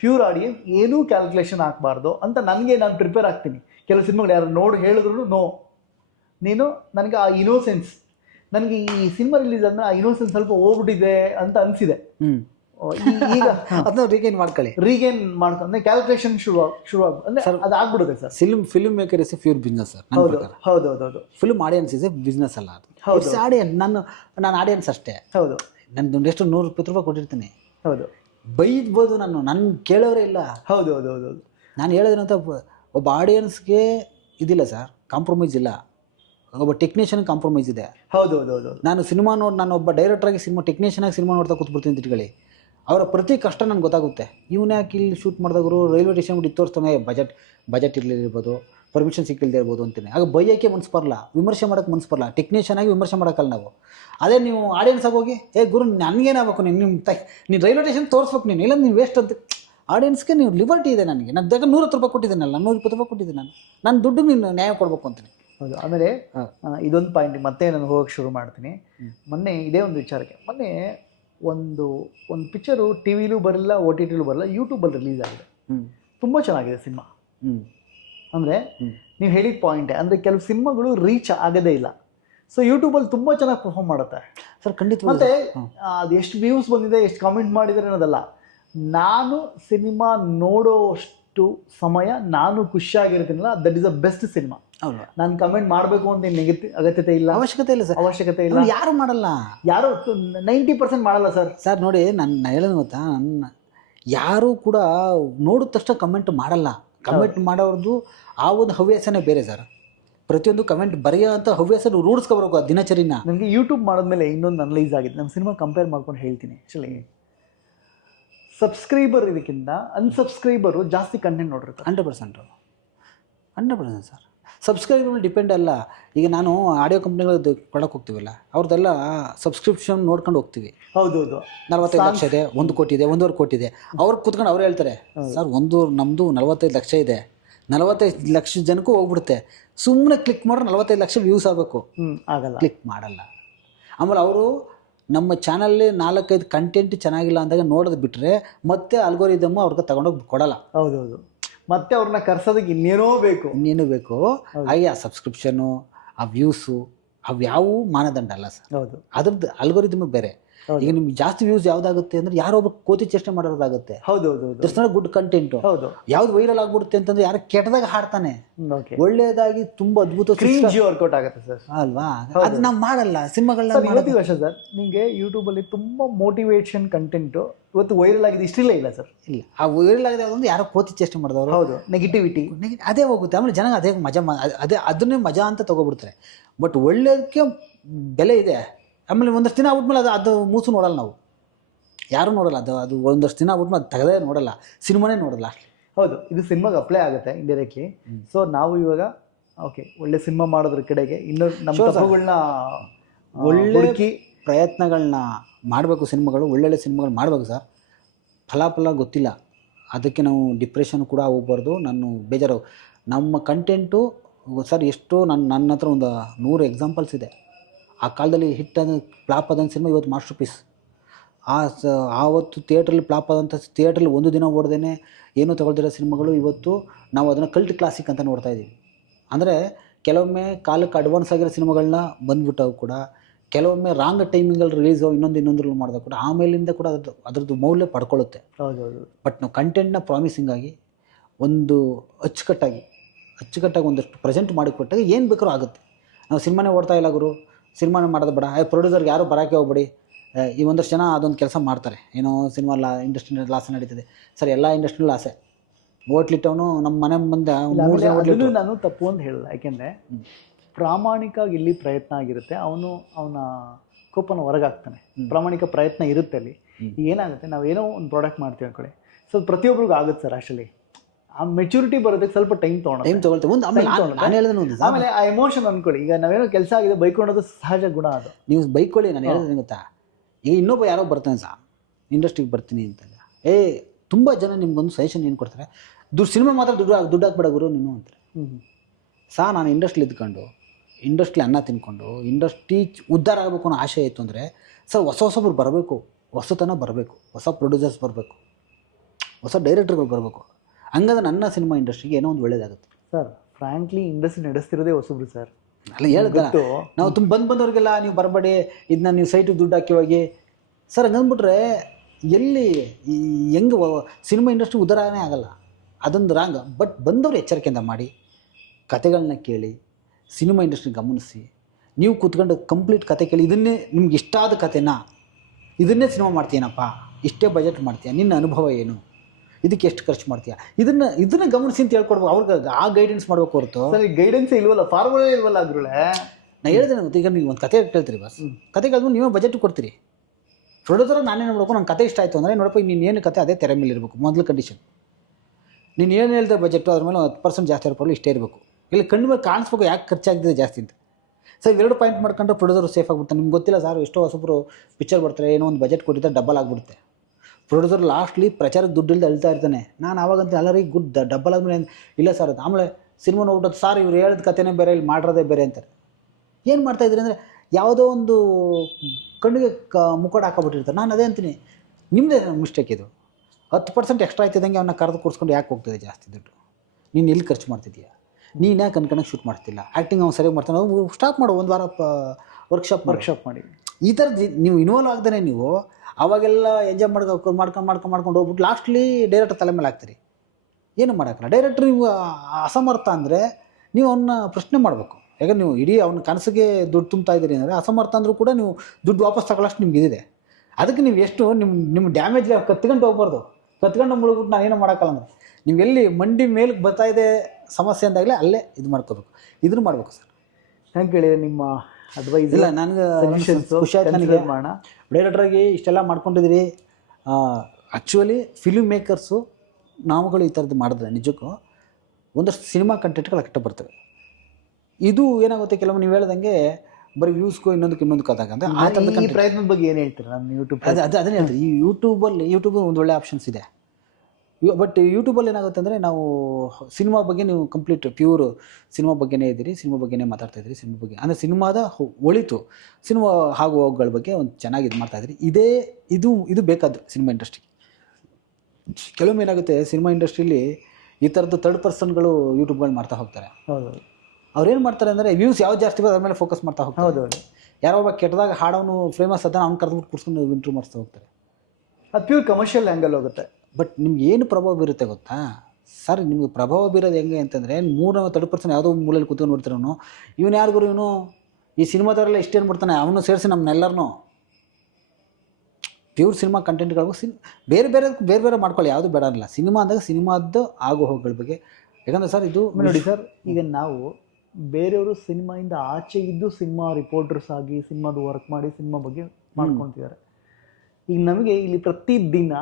ಪ್ಯೂರ್ ಆಡಿಯನ್ಸ್ ಏನೂ ಕ್ಯಾಲ್ಕುಲೇಷನ್ ಹಾಕಬಾರ್ದು ಅಂತ ನನಗೆ ನಾನು ಪ್ರಿಪೇರ್ ಆಗ್ತೀನಿ. ಕೆಲವು ಸಿನಿಮಾಗಳು ಯಾರು ನೋಡಿ ಹೇಳಿದ್ರು ನೋ ನೀನು ನನಗೆ ಆ ಇನೋಸೆನ್ಸ್ ನನಗೆ ಈ ಸಿನಿಮಾ ರಿಲೀಸ್ ಅಂದ್ರೆ ಆ ಇನೋಸೆನ್ಸ್ ಸ್ವಲ್ಪ ಹೋಗ್ಬಿಟ್ಟಿದೆ ಅಂತ ಅನಿಸಿದೆ. ಈಗ ಅದನ್ನ ರೀಗೇನ್ ಮಾಡ್ಕೊಳ್ಳಿ. ರೀಗೇನ್ ಮಾಡ್ಕೊಂಡ್ರೆ ಕ್ಯಾಲ್ಕುಲೇಷನ್ ಶುರು ಶುರು ಅಂದ್ರೆ ಅದು ಆಗ್ಬಿಡುತ್ತೆ sir film film maker is a pure business sir ಹೌದು ಹೌದು ಹೌದು ಹೌದು. Film audience is a business ಅಲ್ಲ ಅದು. ಆಡಿಯನ್ಸ್ ನಾನು ನಾನು ಆಡಿಯನ್ಸ್ ಅಷ್ಟೇ. ಹೌದು. ನಾನು ಎಷ್ಟು ನೂರು ಇಪ್ಪತ್ತು ರೂಪಾಯಿ ಕೊಟ್ಟಿರ್ತೀನಿ. ಹೌದು. ಬೈದ್ಬೋದು ನಾನು ನನ್ನ ಕೇಳೋರೇ ಇಲ್ಲ. ಹೌದು ಹೌದು ಹೌದು ಹೌದು. ನಾನು ಹೇಳಿದ್ರಂತ ಒಬ್ಬ ಆಡಿಯನ್ಸ್ಗೆ ಇದಿಲ್ಲ ಸರ್ ಕಾಂಪ್ರಮೈಸ್ ಇಲ್ಲ. ಒಬ್ಬ ಟೆಕ್ನಿಷಿಯನ್ ಕಾಂಪ್ರಮೈಸ್ ಇದೆ. ಹೌದು ಹೌದು ಹೌದು ನಾನು ಸಿನಿಮಾ ನೋಡಿ ನಾನು ಒಬ್ಬ ಡೈರೆಕ್ಟರ್ ಆಗಿ ಸಿನಿಮಾ ಟೆಕ್ನಿಷಿಯನ್ ಆಗಿ ಸಿನಿಮಾ ನೋಡ್ತಾ ಕೂತ್ಬಿಡ್ತೀನಿ ತಿಟ್ಕೊಳ್ಳಿ ಅವರ ಪ್ರತಿ ಕಷ್ಟ ನನಗೆ ಗೊತ್ತಾಗುತ್ತೆ. ಇವನು ಯಾಕೆ ಇಲ್ಲಿ ಶೂಟ್ ಮಾಡಿದಾಗರು ರೈಲ್ವೆ ಸ್ಟೇಷನ್ ಬಿಟ್ಟು ತೋರಿಸ್ತಾನೆ ಬಜೆಟ್ ಬಜೆಟ್ ಇರಲಿರ್ಬೋದು ಪರ್ಮಿಷನ್ ಸಿಕ್ಕಿಲ್ಲದೆ ಇರ್ಬೋದು ಅಂತೀನಿ. ಆಗ ಬೈಯೋಕ್ಕೆ ಮನ್ಸು ಬರಲ್ಲ ವಿಮರ್ಶೆ ಮಾಡೋಕ್ಕೆ ಮನ್ಸು ಬರಲ್ಲ ಟೆಕ್ನಿಷಿಯನ್ ಆಗಿ ವಿಮರ್ಶೆ ಮಾಡೋಕ್ಕಲ್ಲ ನಾವು. ಅದೇ ನೀವು ಆಡಿಯನ್ಸಾಗಿ ಹೋಗಿ ಏ ಗುರು ನನಗೇನಾಗಬೇಕು ನೀನು ನಿಮ್ಮ ತೈ ನೀನು ರೈಲ್ವೆ ಸ್ಟೇಷನ್ ತೋರಿಸ್ಬೇಕು ನೀನು ಇಲ್ಲ ನೀನು ವೇಸ್ಟ್ ಅಂತ ಆಡಿಯನ್ಸ್ಗೆ ನೀವು ಲಿಬರ್ಟಿ ಇದೆ ನನಗೆ. ನಾನು ದಾಗ ನೂರತ್ತು ರೂಪಾಯಿ ಕೊಟ್ಟಿದ್ದೀನಲ್ಲ ನೂರು ಇಪ್ಪತ್ತು ರೂಪಾಯಿ ಕೊಟ್ಟಿದ್ದೀನಿ ನಾನು. ನನ್ನ ದುಡ್ಡು ನೀನು ನ್ಯಾಯ ಕೊಡಬೇಕು ಅಂತೀನಿ. ಹೌದು ಆಮೇಲೆ ಇದೊಂದು ಪಾಯಿಂಟ್ ಮತ್ತೆ ನಾನು ಹೋಗಕ್ಕೆ ಶುರು ಮಾಡ್ತೀನಿ. ಮೊನ್ನೆ ಇದೇ ಒಂದು ವಿಚಾರಕ್ಕೆ ಮೊನ್ನೆ ಒಂದು ಒಂದು ಪಿಕ್ಚರು ಟಿ ವಿಲೂ ಬರಲ್ಲ ಓ ಟಿ ಟಿಲೂ ಬರಲ್ಲ ಯೂಟ್ಯೂಬಲ್ಲಿ ರಿಲೀಸ್ ಆಗಿದೆ. ತುಂಬ ಚೆನ್ನಾಗಿದೆ ಸಿನಿಮಾ. ಅಂದರೆ ನೀವು ಹೇಳಿದ ಪಾಯಿಂಟೇ ಅಂದರೆ ಕೆಲವು ಸಿನಿಮಾಗಳು ರೀಚ್ ಆಗೋದೇ ಇಲ್ಲ. ಸೊ ಯೂಟ್ಯೂಬಲ್ಲಿ ತುಂಬ ಚೆನ್ನಾಗಿ ಪರ್ಫಾರ್ಮ್ ಮಾಡುತ್ತೆ. ಸರ್ ಖಂಡಿತ ಮತ್ತೆ ಅದು ಎಷ್ಟು ವ್ಯೂಸ್ ಬಂದಿದೆ ಎಷ್ಟು ಕಾಮೆಂಟ್ ಮಾಡಿದರೆ ಅನ್ನೋದಲ್ಲ. ನಾನು ಸಿನಿಮಾ ನೋಡೋಷ್ಟು ಸಮಯ ನಾನು ಖುಷಿಯಾಗಿರ್ತೀನಲ್ಲ that is a best cinema ನಾನು ಕಮೆಂಟ್ ಮಾಡಬೇಕು ಅಂತ ನೆಗೆತಿ ಅಗತ್ಯತೆ ಇಲ್ಲ. ಅವಶ್ಯಕತೆ ಇಲ್ಲ ಸರ್. ಅವಶ್ಯಕತೆ ಇಲ್ಲ. ಯಾರು ಮಾಡಲ್ಲ? ಯಾರು ನೈಂಟಿ ಪರ್ಸೆಂಟ್ ಮಾಡಲ್ಲ ಸರ್. ಸರ್ ನೋಡಿ ನಾನು ಹೇಳೋದು ಗೊತ್ತಾ? ನನ್ನ ಯಾರೂ ಕೂಡ ನೋಡಿದ ತಕ್ಷಣ ಕಮೆಂಟ್ ಮಾಡಲ್ಲ. ಕಮೆಂಟ್ ಮಾಡೋರ್ದು ಆ ಒಂದು ಹವ್ಯಾಸನೇ ಬೇರೆ ಸರ್. ಪ್ರತಿಯೊಂದು ಕಮೆಂಟ್ ಬರೆಯೋ ಅಂತ ಹವ್ಯಾಸ ರೂಢಿಸ್ಕೋಬೇಕು ಆ ದಿನಚರಿನ. ನನಗೆ ಯೂಟ್ಯೂಬ್ ಮಾಡಿದ್ಮೇಲೆ ಇನ್ನೊಂದು ಅನಲೈಸ್ ಆಗಿದೆ ನಮ್ಮ ಸಿನಿಮಾ ಕಂಪೇರ್ ಮಾಡ್ಕೊಂಡು ಹೇಳ್ತೀನಿ ಆ್ಯಕ್ಚುಲಿ ಸಬ್ಸ್ಕ್ರೈಬರ್ ಇದಕ್ಕಿಂತ ಅನ್ಸಬ್ಸ್ಕ್ರೈಬರು ಜಾಸ್ತಿ content ನೋಡಿರ್ತಾರೆ. Hundred percent hundred percent sir subscribe ಮೇಲೆ ಡಿಪೆಂಡ್ ಅಲ್ಲ. ಈಗ ನಾನು ಆಡಿಯೋ ಕಂಪ್ನಿಗಳದ್ದು ಕೊಡೋಕೆ ಹೋಗ್ತೀವಲ್ಲ ಅವ್ರದ್ದೆಲ್ಲ ಸಬ್ಸ್ಕ್ರಿಪ್ಷನ್ ನೋಡ್ಕೊಂಡು ಹೋಗ್ತೀವಿ. ಹೌದು ಹೌದು ನಲವತ್ತೈದು ಲಕ್ಷ ಇದೆ ಒಂದು ಕೋಟಿ ಇದೆ ಒಂದೂವರೆ ಕೋಟಿ ಇದೆ. ಅವ್ರು ಕೂತ್ಕೊಂಡು ಅವ್ರು ಹೇಳ್ತಾರೆ ಸರ್ ಒಂದು ನಮ್ಮದು ನಲವತ್ತೈದು ಲಕ್ಷ ಇದೆ. ನಲವತ್ತೈದು ಲಕ್ಷ ಜನಕ್ಕೂ ಹೋಗ್ಬಿಡುತ್ತೆ. ಸುಮ್ಮನೆ ಕ್ಲಿಕ್ ಮಾಡಿದ್ರೆ ನಲವತ್ತೈದು ಲಕ್ಷ ವ್ಯೂಸ್ ಆಗಬೇಕು. ಆಗಲ್ಲ. ಕ್ಲಿಕ್ ಮಾಡಲ್ಲ. ಆಮೇಲೆ ಅವರು ನಮ್ಮ ಚಾನಲ್ಲಿ ನಾಲ್ಕೈದು ಕಂಟೆಂಟ್ ಚೆನ್ನಾಗಿಲ್ಲ ಅಂದಾಗ ನೋಡೋದು ಬಿಟ್ಟರೆ ಮತ್ತೆ ಅಲ್ಗೋರಿದಮ್ಮು ಅವ್ರಿಗೆ ತಗೊಂಡೋಗಿ ಕೊಡಲ್ಲ. ಹೌದು ಹೌದು ಮತ್ತೆ ಅವ್ರನ್ನ ಕರ್ಸೋದಕ್ಕೆ ಇನ್ನೇನೋ ಬೇಕು. ಇನ್ನೇನು ಬೇಕು. ಹಾಗೆ ಆ ಸಬ್ಸ್ಕ್ರಿಪ್ಷನು ಆ ವ್ಯೂಸು ಅವ್ಯಾವೂ ಮಾನದಂಡ ಅಲ್ಲ ಸರ್. ಹೌದು. ಅದ್ರದ್ದು ಅಲ್ಗೋರಿದಮ್ ಬೇರೆ. ಈಗ ನಿಮ್ಗೆ ಜಾಸ್ತಿ ವ್ಯೂಸ್ ಯಾವ್ದಾಗುತ್ತೆ ಅಂದ್ರೆ ಯಾರೋ ಒಬ್ಬ ಕೋತಿ ಚೇಷ್ಟೆ ಮಾಡೋದಾಗುತ್ತೆ ಹೌದು ಗುಡ್ ಕಂಟೆಂಟ್ ಹೌದು. ಯಾವ್ದು ವೈರಲ್ ಆಗ್ಬಿಡುತ್ತೆ ಅಂತಂದ್ರೆ ಯಾರು ಕೆಟ್ಟದಾಗ ಹಾಡ್ತಾನೆ. ಒಳ್ಳೇದಾಗಿ ತುಂಬಾ ಅದ್ಭುತ ವರ್ಕೌಟ್ ಆಗುತ್ತೆ ಸರ್ ಅಲ್ವಾ? ಅದು ನಾವು ಮಾಡಲ್ಲ ಸಿನಿಮಾಗಳನ್ನ ಇವತ್ತಿಗೂ ಅಷ್ಟೇ ಸರ್ ನಿಮಗೆ ಯೂಟ್ಯೂಬಲ್ಲಿ ತುಂಬಾ ಮೋಟಿವೇಶನ್ ಕಂಟೆಂಟ್ ಇವತ್ತು ವೈರಲ್ ಆಗಿದೆ ಇಷ್ಟಿಲ್ಲ ಇಲ್ಲ ಸರ್ ಇಲ್ಲ. ಆ ವೈರಲ್ ಆಗಿದೆ ಒಂದು ಯಾರೋ ಕೋತಿ ಚೇಷ್ಟೆ ಮಾಡಿದವರು. ಹೌದು. ನೆಗೆಟಿವಿಟಿ. ಅದೇ ಹೋಗುತ್ತೆ. ಆಮೇಲೆ ಜನ ಅದೇ ಮಜಾ ಅದೇ ಅದನ್ನೇ ಮಜಾ ಅಂತ ತಗೋಬಿಡ್ತಾರೆ. ಬಟ್ ಒಳ್ಳೇದಕ್ಕೆ ಬೆಲೆ ಇದೆ. ಆಮೇಲೆ ಒಂದಷ್ಟು ದಿನ ಆಗ್ಬಿಟ್ಮೇಲೆ ಅದು ಅದು ಮೂಸು ನೋಡಲ್ಲ ನಾವು. ಯಾರು ನೋಡಲ್ಲ ಅದು ಅದು ಒಂದಷ್ಟು ದಿನ ಆಗ್ಬಿಟ್ಮೇಲೆ ಅದು ತೆಗೆದೇ ನೋಡಲ್ಲ. ಸಿನಿಮಾನೇ ನೋಡಲ್ಲ ಹೌದು ಇದು ಸಿನಿಮಾಗೆ ಅಪ್ಲೈ ಆಗುತ್ತೆ ಇಂಡೈರೆಕ್ಟ್ಲಿ ಸೊ ನಾವು ಇವಾಗ ಓಕೆ ಒಳ್ಳೆ ಸಿನಿಮಾ ಮಾಡೋದ್ರ ಕಡೆಗೆ ಇನ್ನೂ ನಮ್ಮ. ತಪ್ಪುಗಳನ್ನ ಒಳ್ಳೆ ಪ್ರಯತ್ನಗಳನ್ನ ಮಾಡಬೇಕು ಸಿನಿಮಾಗಳು ಒಳ್ಳೊಳ್ಳೆ ಸಿನಿಮಾಗಳು ಮಾಡಬೇಕು ಸರ್ ಫಲಾಫಲ ಗೊತ್ತಿಲ್ಲ. ಅದಕ್ಕೆ ನಾವು ಡಿಪ್ರೆಷನ್ ಕೂಡ ಹೋಗ್ಬಾರ್ದು. ನಾನು ಬೇಜಾರು. ನಮ್ಮ ಕಂಟೆಂಟು ಸರ್ ಎಷ್ಟು ನನ್ನ ನನ್ನ ಹತ್ರ ಒಂದು ನೂರು ಎಕ್ಸಾಂಪಲ್ಸ್ ಇದೆ. ಆ ಕಾಲದಲ್ಲಿ ಹಿಟ್ ಆದ ಫ್ಲಾಪ್ ಆದಂಥ ಸಿನಿಮಾ ಇವತ್ತು ಮಾಸ್ಟರ್ ಪೀಸ್. ಆ ಸ ಆವತ್ತು ಥಿಯೇಟ್ರಲ್ಲಿ ಫ್ಲಾಪ್ ಆದಂಥ ಥಿಯೇಟ್ರಲ್ಲಿ ಒಂದು ದಿನ ಓಡ್ದೇ ಏನೂ ತಗೊಳ್ತಿರೋ ಸಿನಿಮಾಗಳು ಇವತ್ತು ನಾವು ಅದನ್ನು ಕಲ್ಟ್ ಕ್ಲಾಸಿಕ್ ಅಂತ ನೋಡ್ತಾ ಇದ್ದೀವಿ ಅಂದರೆ ಕೆಲವೊಮ್ಮೆ ಕಾಲಕ್ಕೆ ಅಡ್ವಾನ್ಸ್ ಆಗಿರೋ ಸಿನಿಮಾಗಳನ್ನ ಬಂದ್ಬಿಟ್ಟವು ಕೂಡ ಕೆಲವೊಮ್ಮೆ ರಾಂಗ್ ಟೈಮಿಂಗಲ್ಲಿ ರಿಲೀಸ್ ಇನ್ನೊಂದು ಇನ್ನೊಂದ್ರಲ್ಲಿ ಮಾಡಿದಾಗ ಕೂಡ ಆಮೇಲಿಂದ ಕೂಡ ಅದ್ರದ್ದು ಅದ್ರದ್ದು ಮೌಲ್ಯ ಪಡ್ಕೊಳ್ಳುತ್ತೆ ಬಟ್ ನಾವು ಕಂಟೆಂಟ್ನ ಪ್ರಾಮಿಸಿಂಗ್ ಆಗಿ ಒಂದು ಅಚ್ಚುಕಟ್ಟಾಗಿ ಅಚ್ಚುಕಟ್ಟಾಗಿ ಒಂದಷ್ಟು ಪ್ರೆಸೆಂಟ್ ಮಾಡಿಕೊಟ್ಟಾಗ ಏನು ಬೇಕಾದ್ರೂ ಆಗುತ್ತೆ. ನಾವು ಸಿನಿಮಾನೇ ಓಡ್ತಾ ಇಲ್ಲ ಗುರು. ಸಿನಿಮಾನೇ ಮಾಡೋದು ಬೇಡ. ಪ್ರೊಡ್ಯೂಸರ್ಗೆ ಯಾರು ಬರೋಕ್ಕೆ ಹೋಗ್ಬೇಡಿ. ಈ ಒಂದಷ್ಟು ಜನ ಅದೊಂದು ಕೆಲಸ ಮಾಡ್ತಾರೆ. ಏನೋ ಸಿನಿಮಾ ಲಾ ಇಂಡಸ್ಟ್ರಿ ಲಾಸ್ ನಡೀತಿದೆ. ಸರ್ ಎಲ್ಲ ಇಂಡಸ್ಟ್ರಿ ಲಾಸೆ. ಓಟ್ಲಿಟ್ಟವನು ನಮ್ಮ ಮನೆ ಮುಂದೆ ಮೂರು ಜನ ಅದನ್ನು ನಾನು ತಪ್ಪು ಅಂತ ಹೇಳಲ್ಲ. ಯಾಕೆಂದರೆ ಪ್ರಾಮಾಣಿಕವಾಗಿ ಇಲ್ಲಿ ಪ್ರಯತ್ನ ಆಗಿರುತ್ತೆ. ಅವನು ಅವನ ಕೋಪನ ಹೊರಗಾಗ್ತಾನೆ ಪ್ರಾಮಾಣಿಕ ಪ್ರಯತ್ನ ಇರುತ್ತೆ ಅಲ್ಲಿ. ಏನಾಗುತ್ತೆ? ನಾವು ಏನೋ ಒಂದು ಪ್ರಾಡಕ್ಟ್ ಮಾಡ್ತೀವಿ ಅನ್ಕೊಳ್ಳಿ. ಸೊ ಪ್ರತಿಯೊಬ್ರಿಗೂ ಪ್ರತಿಯೊಬ್ಬರಿಗೂ ಆಗುತ್ತೆ ಸರ್ ಆ್ಯಕ್ಚುಲಿ ಆ ಮೆಚುರಿಟಿ ಬರೋದಕ್ಕೆ ಸ್ವಲ್ಪ ಟೈಮ್ ತೊಗೊಂಡು ಟೈಮ್ ತಗೊಳ್ತೇವೆ ಒಂದು ಆಮೇಲೆ ನಾನು ಹೇಳಿದ್ರೆ ಒಂದು ಆಮೇಲೆ ಆ ಎಮೋಷನ್ ಅನ್ಕೊಳ್ಳಿ. ಈಗ ನಾವೇನೋ ಕೆಲಸ ಆಗಿದೆ ಬೈಕೊಳ್ಳೋದು ಸಹಜ ಗುಣ ಅದು. ನೀವು ಬೈಕೊಳ್ಳಿ ನಾನು ಹೇಳಿದ್ರೆ ಗೊತ್ತಾ? ಈಗ ಇನ್ನೊಬ್ಬ ಯಾರೋ ಬರ್ತಾನೆ ಸಾ. ಇಂಡಸ್ಟ್ರಿಗೆ ಬರ್ತೀನಿ ಅಂತಲ್ಲ ಏ ತುಂಬ ಜನ ನಿಮ್ಗೊಂದು ಸಜೆಷನ್ ಏನು ಕೊಡ್ತಾರೆ? ದುಡ್ಡು ಸಿನಿಮಾ ಮಾತ್ರ ದುಡ್ಡು ದುಡ್ಡು ಹಾಕ್ಬೇಡ ಗುರು ನೀನು ಅಂತಾರೆ. ಸಾ ನಾನು ಇಂಡಸ್ಟ್ರಿ ಇದ್ಕೊಂಡು ಇಂಡಸ್ಟ್ರಿ ಅನ್ನ ತಿನ್ಕೊಂಡು ಇಂಡಸ್ಟ್ರಿ ಉದ್ಧಾರ ಆಗಬೇಕು ಅನ್ನೋ ಆಸೆ ಇತ್ತು ಅಂದರೆ ಸರ್ ಹೊಸ ಹೊಸಬ್ರು ಬರಬೇಕು. ಹೊಸತನ ಬರಬೇಕು. ಹೊಸ ಪ್ರೊಡ್ಯೂಸರ್ಸ್ ಬರಬೇಕು. ಹೊಸ ಡೈರೆಕ್ಟರ್ಗಳು ಬರಬೇಕು. ಹಂಗಂದ್ರೆ ನನ್ನ ಸಿನಿಮಾ ಇಂಡಸ್ಟ್ರಿಗೆ ಏನೋ ಒಂದು ಒಳ್ಳೇದಾಗುತ್ತೆ. ಸರ್ ಫ್ರಾಂಕ್ಲಿ ಇಂಡಸ್ಟ್ರಿ ನಡೆಸ್ತಿರೋದೇ ಹೊಸಬ್ರು ಸರ್ ಅಲ್ಲ ಹೇಳ್ದ ಗೊತ್ತು. ನಾವು ತುಂಬ ಬಂದು ಬಂದವ್ರಿಗೆಲ್ಲ ನೀವು ಬರಬೇಡಿ ಇದನ್ನ ನೀವು ಸೈಟಿಗೆ ದುಡ್ಡು ಹಾಕಿ ಹೋಗಿ. ಸರ್ ಹಂಗಂದ್ಬಿಟ್ರೆ ಎಲ್ಲಿ ಈ ಹೆಂಗೆ ಸಿನಿಮಾ ಇಂಡಸ್ಟ್ರಿ ಉದಾಹರಣೆ ಆಗಲ್ಲ. ಅದೊಂದು ರಾಂಗ್ ಬಟ್ ಬಂದವರು ಎಚ್ಚರಿಕೆಯಿಂದ ಮಾಡಿ ಕತೆಗಳನ್ನ ಕೇಳಿ ಸಿನಿಮಾ ಇಂಡಸ್ಟ್ರಿ ಗಮನಿಸಿ ನೀವು ಕೂತ್ಕೊಂಡು ಕಂಪ್ಲೀಟ್ ಕತೆ ಕೇಳಿ ಇದನ್ನೇ ನಿಮ್ಗೆ ಇಷ್ಟ ಆದ ಕತೆನಾ? ಇದನ್ನೇ ಸಿನಿಮಾ ಮಾಡ್ತೀಯನಪ್ಪ? ಇಷ್ಟೇ ಬಜೆಟ್ ಮಾಡ್ತೀಯ? ನಿನ್ನ ಅನುಭವ ಏನು? ಇದಕ್ಕೆ ಎಷ್ಟು ಖರ್ಚು ಮಾಡ್ತೀಯಾ? ಇದನ್ನ ಇದನ್ನ ಗಮನಿಸಿ ಅಂತ ಹೇಳ್ಕೊಡ್ಬೇಕು. ಅವ್ರಿಗೆ ಆ ಗೈಡೆನ್ಸ್ ಮಾಡ್ಬೇಕು ಹೊರತು. ಸರ್ ಗೈಡೆನ್ಸ್ ಇಲ್ವಲ್ಲ? ಫಾರ್ಮುಲೇ ಇಲ್ವಲ್ಲ ಅದ್ರೊಳೆ ನಾ ಹೇಳಿದೆ ಮತ್ತೆ ಈಗ ನೀವು ಒಂದು ಕತೆ ಕೇಳ್ತೀರಿ ಬಸ್ ಕತೆ ಕೇಳಿದ್ರು ನೀವೇ ಬಜೆಟ್ ಕೊಡ್ತೀರಿ. ಪ್ರೊಡ್ಯೂಸರ್ ನಾನೇ ನೋಡ್ಬೇಕು ನಂಗೆ ಕತೆ ಇಷ್ಟ ಆಯಿತು ಅಂದರೆ ನೋಡಪ್ಪ ನೀನು ಏನು ಕತೆ ಅದೇ ತೆರೆ ಮೇಲೆ ಇರಬೇಕು ಮೊದಲು ಕಂಡೀಷನ್ ನೀನು ಏನು ಹೇಳ್ದೆ ಬಜೆಟು ಅದ್ರ ಮೇಲೆ ಹತ್ತು ಪರ್ಸೆಂಟ್ ಜಾಸ್ತಿ ಇರೋ ಇಷ್ಟೇ ಇರಬೇಕು. ಇಲ್ಲಿ ಕಣ್ಣು ಮೇಲೆ ಕಾಣಿಸ್ಬೇಕು ಯಾಕೆ ಖರ್ಚಾಗ್ತಿದೆ ಜಾಸ್ತಿ ಅಂತ. ಸರ್ ಇವೆರಡು ಪಾಯಿಂಟ್ ಮಾಡ್ಕೊಂಡ್ರೆ ಪ್ರೊಡ್ಯೂಸರ್ ಸೇಫ್ ಆಗ್ಬಿಡ್ತಾರೆ. ನಿಮ್ಗೆ ಗೊತ್ತಿಲ್ಲ ಸರ್ ಎಷ್ಟೋ ಹೊಸಬ್ರು ಪಿಕ್ಚರ್ ಬರ್ತಾರೆ ಏನೋ ಒಂದು ಬಜೆಟ್ ಕೊಟ್ಟಿದ್ದರೆ ಡಬಲ್ ಆಗಿಬಿಡುತ್ತೆ. ಪ್ರೊಡ್ಯೂಸರ್ ಲಾಸ್ಟ್ಲಿ ಪ್ರಚಾರಕ್ಕೆ ದುಡ್ಡು ಇಲ್ಲದೆ ಅಳ್ತಾ ಇರ್ತಾನೆ. ನಾನು ಆವಾಗಂತ ಎಲ್ಲರಿಗೆ ಗುಡ್ ಡಬ್ಬಲ್ ಆದಮೇಲೆ ಇಲ್ಲ ಸರ್ ಅದು ಆಮೇಲೆ ಸಿನಿಮಾ ನೋಡ್ಬಿಟ್ಟು ಸರ್ ಇವ್ರು ಹೇಳಿದ ಕಥೆನೇ ಬೇರೆ ಇಲ್ಲಿ ಮಾಡಿರೋದೇ ಬೇರೆ ಅಂತಾರೆ. ಏನು ಮಾಡ್ತಾ ಇದ್ದೀರಿ ಅಂದರೆ ಯಾವುದೋ ಒಂದು ಕಣ್ಣಿಗೆ ಕ ಮುಖಡ ಹಾಕೊಬಿಟ್ಟಿರ್ತಾರೆ ನಾನು ಅದೇ ಅಂತೀನಿ ನಿಮ್ಮದೇ ಮಿಸ್ಟೇಕ್ ಇದು. ಹತ್ತು ಪರ್ಸೆಂಟ್ ಎಕ್ಸ್ಟ್ರಾ ಆಯ್ತಿದ್ದಂಗೆ ಅವನ್ನ ಕರೆದು ಕೂರಿಸ್ಕೊಂಡು ಯಾಕೆ ಹೋಗ್ತದೆ ಜಾಸ್ತಿ ದುಡ್ಡು? ನೀನು ಎಲ್ಲಿ ಖರ್ಚು ಮಾಡ್ತಿದ್ದೀಯಾ? ನೀನು ಯಾಕೆ ಅನ್ಕಣಕ್ಕೆ ಶೂಟ್ ಮಾಡ್ತಿಲ್ಲ? ಆ್ಯಕ್ಟಿಂಗ್ ಅವ್ನು ಸರಿಯಾಗಿ ಮಾಡ್ತಾನೆ. ಸ್ಟಾಪ್ ಮಾಡು ಒಂದು ವಾರ ವರ್ಕ್ಶಾಪ್ ವರ್ಕ್ಶಾಪ್ ಮಾಡಿ. ಈ ಥರದ್ದು ನೀವು ಇನ್ವಾಲ್ವ್ ಆಗ್ದೇ ನೀವು ಅವಾಗೆಲ್ಲ ಎಂಜಾಯ್ ಮಾಡ್ಕೊ ಮಾಡ್ಕೊಂಡು ಮಾಡ್ಕೊಂಡು ಮಾಡ್ಕೊಂಡು ಹೋಗ್ಬಿಟ್ಟು ಲಾಸ್ಟ್ಲಿ ಡೈರೆಕ್ಟರ್ ತಲೆ ಮೇಲೆ ಹಾಕ್ತೀರಿ. ಏನು ಮಾಡೋಕ್ಕಲ್ಲ ಡೈರೆಕ್ಟ್ರ್ ನೀವು ಅಸಮರ್ಥ ಅಂದರೆ ನೀವು ಅವನ್ನ ಪ್ರಶ್ನೆ ಮಾಡಬೇಕು. ಯಾಕಂದ್ರೆ ನೀವು ಇಡೀ ಅವನ ಕನಸಿಗೆ ದುಡ್ಡು ತುಂಬ್ತಾ ಇದ್ದೀರಿ ಅಂದರೆ ಅಸಮರ್ಥ ಅಂದರೂ ಕೂಡ ನೀವು ದುಡ್ಡು ವಾಪಸ್ ತಗೊಳ್ಳೋಷ್ಟು ನಿಮ್ಗೆ ಇದಿದೆ ಅದಕ್ಕೆ ನೀವು ಎಷ್ಟು ನಿಮ್ಮ ನಿಮ್ಮ ಡ್ಯಾಮೇಜ್ ಕತ್ಕೊಂಡು ಹೋಗ್ಬಾರ್ದು. ಕತ್ಕೊಂಡು ಮುಳುಗ್ಬಿಟ್ಟು ನಾನು ಏನೂ ಮಾಡೋಕ್ಕಲ್ಲ ಅಂದರೆ ನೀವು ಎಲ್ಲಿ ಮಂಡಿ ಮೇಲಕ್ಕೆ ಬರ್ತಾ ಇದೆ ಸಮಸ್ಯೆ ಅಂದಾಗಲೇ ಅಲ್ಲೇ ಇದು ಮಾಡ್ಕೋಬೇಕು. ಇದನ್ನು ಮಾಡಬೇಕು ಸರ್. ಹೆಂಗೆ ಹೇಳಿದ್ರೆ ನಿಮ್ಮ ಅಡ್ವೈಸ್ ಇಲ್ಲ ನನಗೆ ಖುಷಿ ಆಯ್ತು ನನಗೆ. ಮಾಡೋಣ. ಡೈರೆಕ್ಟ್ರಾಗಿ ಇಷ್ಟೆಲ್ಲ ಮಾಡ್ಕೊಂಡಿದ್ದೀರಿ. ಆ್ಯಕ್ಚುಲಿ ಫಿಲ್ಮ್ ಮೇಕರ್ಸು ನಾವುಗಳು ಈ ಥರದ್ದು ಮಾಡಿದ್ರೆ ನಿಜಕ್ಕೂ ಒಂದಷ್ಟು ಸಿನಿಮಾ ಕಂಟೆಂಟ್ಗಳು ಕೆಟ್ಟ ಬರ್ತವೆ. ಇದು ಏನಾಗುತ್ತೆ ಕೆಲವೊಮ್ಮೆ ನೀವು ಹೇಳ್ದಂಗೆ ಬರೀ ವ್ಯೂಸ್ಗೂ ಇನ್ನೊಂದು ಇನ್ನೊಂದು ಕಥೆ ಅಂತ ಆ ಥರದ ಈ ಪ್ರಯತ್ನದ ಬಗ್ಗೆ ಏನು ಹೇಳ್ತೀರಾ ನಾನು ಯೂಟ್ಯೂಬ್ ಅದು ಅದು ಅದನ್ನೇ ಹೇಳ್ತೀವಿ ಈ ಯೂಟ್ಯೂಬಲ್ಲಿ ಯೂಟ್ಯೂಬ್ ಒಂದು ಒಳ್ಳೆ ಆಪ್ಷನ್ಸ್ ಇದೆ. ಬಟ್ ಯೂಟ್ಯೂಬಲ್ಲಿ ಏನಾಗುತ್ತೆ ಅಂದರೆ ನಾವು ಸಿನಿಮಾ ಬಗ್ಗೆ ನೀವು ಕಂಪ್ಲೀಟ್ ಪ್ಯೂರ್ ಸಿನಿಮಾ ಬಗ್ಗೆನೇ ಇದ್ದೀರಿ ಸಿನಿಮಾ ಬಗ್ಗೆನೇ ಮಾತಾಡ್ತಾ ಇದ್ದೀರಿ ಸಿನಿಮಾ ಬಗ್ಗೆ ಅಂದರೆ ಸಿನಿಮಾದ ಒಳಿತು. ಸಿನಿಮಾ ಹಾಗೂ ಹೋಗುಗಳ ಬಗ್ಗೆ ಒಂದು ಚೆನ್ನಾಗಿ ಇದು ಮಾಡ್ತಾ ಇದ್ದೀರಿ ಇದೇ ಇದು ಇದು ಬೇಕಾದ ಸಿನಿಮಾ ಇಂಡಸ್ಟ್ರಿ ಕೆಲವೊಮ್ಮೆ ಏನಾಗುತ್ತೆ ಸಿನಿಮಾ ಇಂಡಸ್ಟ್ರೀಲಿ ಈ ಥರದ್ದು ತರ್ಡ್ ಪರ್ಸನ್ಗಳು ಯೂಟ್ಯೂಬ್ಗಳು ಮಾಡ್ತಾ ಹೋಗ್ತಾರೆ. ಹೌದು. ಅವ್ರು ಏನು ಮಾಡ್ತಾರೆ ಅಂದರೆ ವ್ಯೂಸ್ ಯಾವ್ದು ಜಾಸ್ತಿ ಬರೋ ಅದ್ರ ಮೇಲೆ ಫೋಕಸ್ ಮಾಡ್ತಾ ಹೋಗ್ತಾರೆ. ಹೌದು ಹೌದು. ಯಾರೋ ಒಬ್ಬ ಕೆಟ್ಟದಾಗ ಹಾಡೋನು ಫೇಮಸ್ ಅದನ್ನ ಅವ್ನು ಕರೆದ್ಬಿಟ್ಟು ಕೂರ್ಸ್ಕೊಂಡು ಇಂಟ್ರೂ ಮಾಡ್ತಾ ಹೋಗ್ತಾರೆ. ಅದು ಪ್ಯೂರ್ ಕಮರ್ಷಿಯಲ್ ಆ್ಯಂಗಲ್ ಹೋಗುತ್ತೆ. ಬಟ್ ನಿಮ್ಗೆ ಏನು ಪ್ರಭಾವ ಬೀರುತ್ತೆ ಗೊತ್ತಾ? ಸರ್ ನಿಮಗೆ ಪ್ರಭಾವ ಬೀರೋದು ಹೆಂಗೆ ಅಂತಂದರೆ ಮೂರು ತರ್ಡ್ ಪರ್ಸೆಂಟ್ ಯಾವುದೋ ಮೂಲೆಯಲ್ಲಿ ಕೂತ್ಕೊಂಡು ಅವನು. ಇವನು ಯಾರಿಗೂ ಇವನು? ಈ ಸಿನಿಮಾದವರೆಲ್ಲ ಇಷ್ಟೇನು ಬಿಡ್ತಾನೆ ಅವನು ಸೇರಿಸಿ ನಮ್ಮನ್ನೆಲ್ಲರನ್ನೂ ಪ್ಯೂರ್ ಸಿನಿಮಾ ಕಂಟೆಂಟ್ಗಳಿಗೂ ಸಿನ್ ಬೇರೆ ಬೇರೆ ಬೇರೆ ಬೇರೆ ಮಾಡ್ಕೊಳ್ಳಿ. ಯಾವುದು ಬೇಡ ಅನ್ನಲ್ಲ. ಸಿನಿಮಾ ಅಂದಾಗ ಸಿನಿಮಾದ್ದು ಆಗೋ ಹೋಗುಗಳ ಬಗ್ಗೆ. ಯಾಕಂದರೆ ಸರ್ ಇದು ನೋಡಿ ಸರ್ ಈಗ ನಾವು ಬೇರೆಯವರು ಸಿನಿಮಾಯಿಂದ ಆಚೆ ಇದ್ದು ಸಿನಿಮಾ ರಿಪೋರ್ಟರ್ಸ್ ಆಗಿ ಸಿನಿಮಾದ ವರ್ಕ್ ಮಾಡಿ ಸಿನಿಮಾ ಬಗ್ಗೆ ಮಾಡ್ಕೊತಿದ್ದಾರೆ. ಈಗ ನಮಗೆ ಇಲ್ಲಿ ಪ್ರತಿ ದಿನ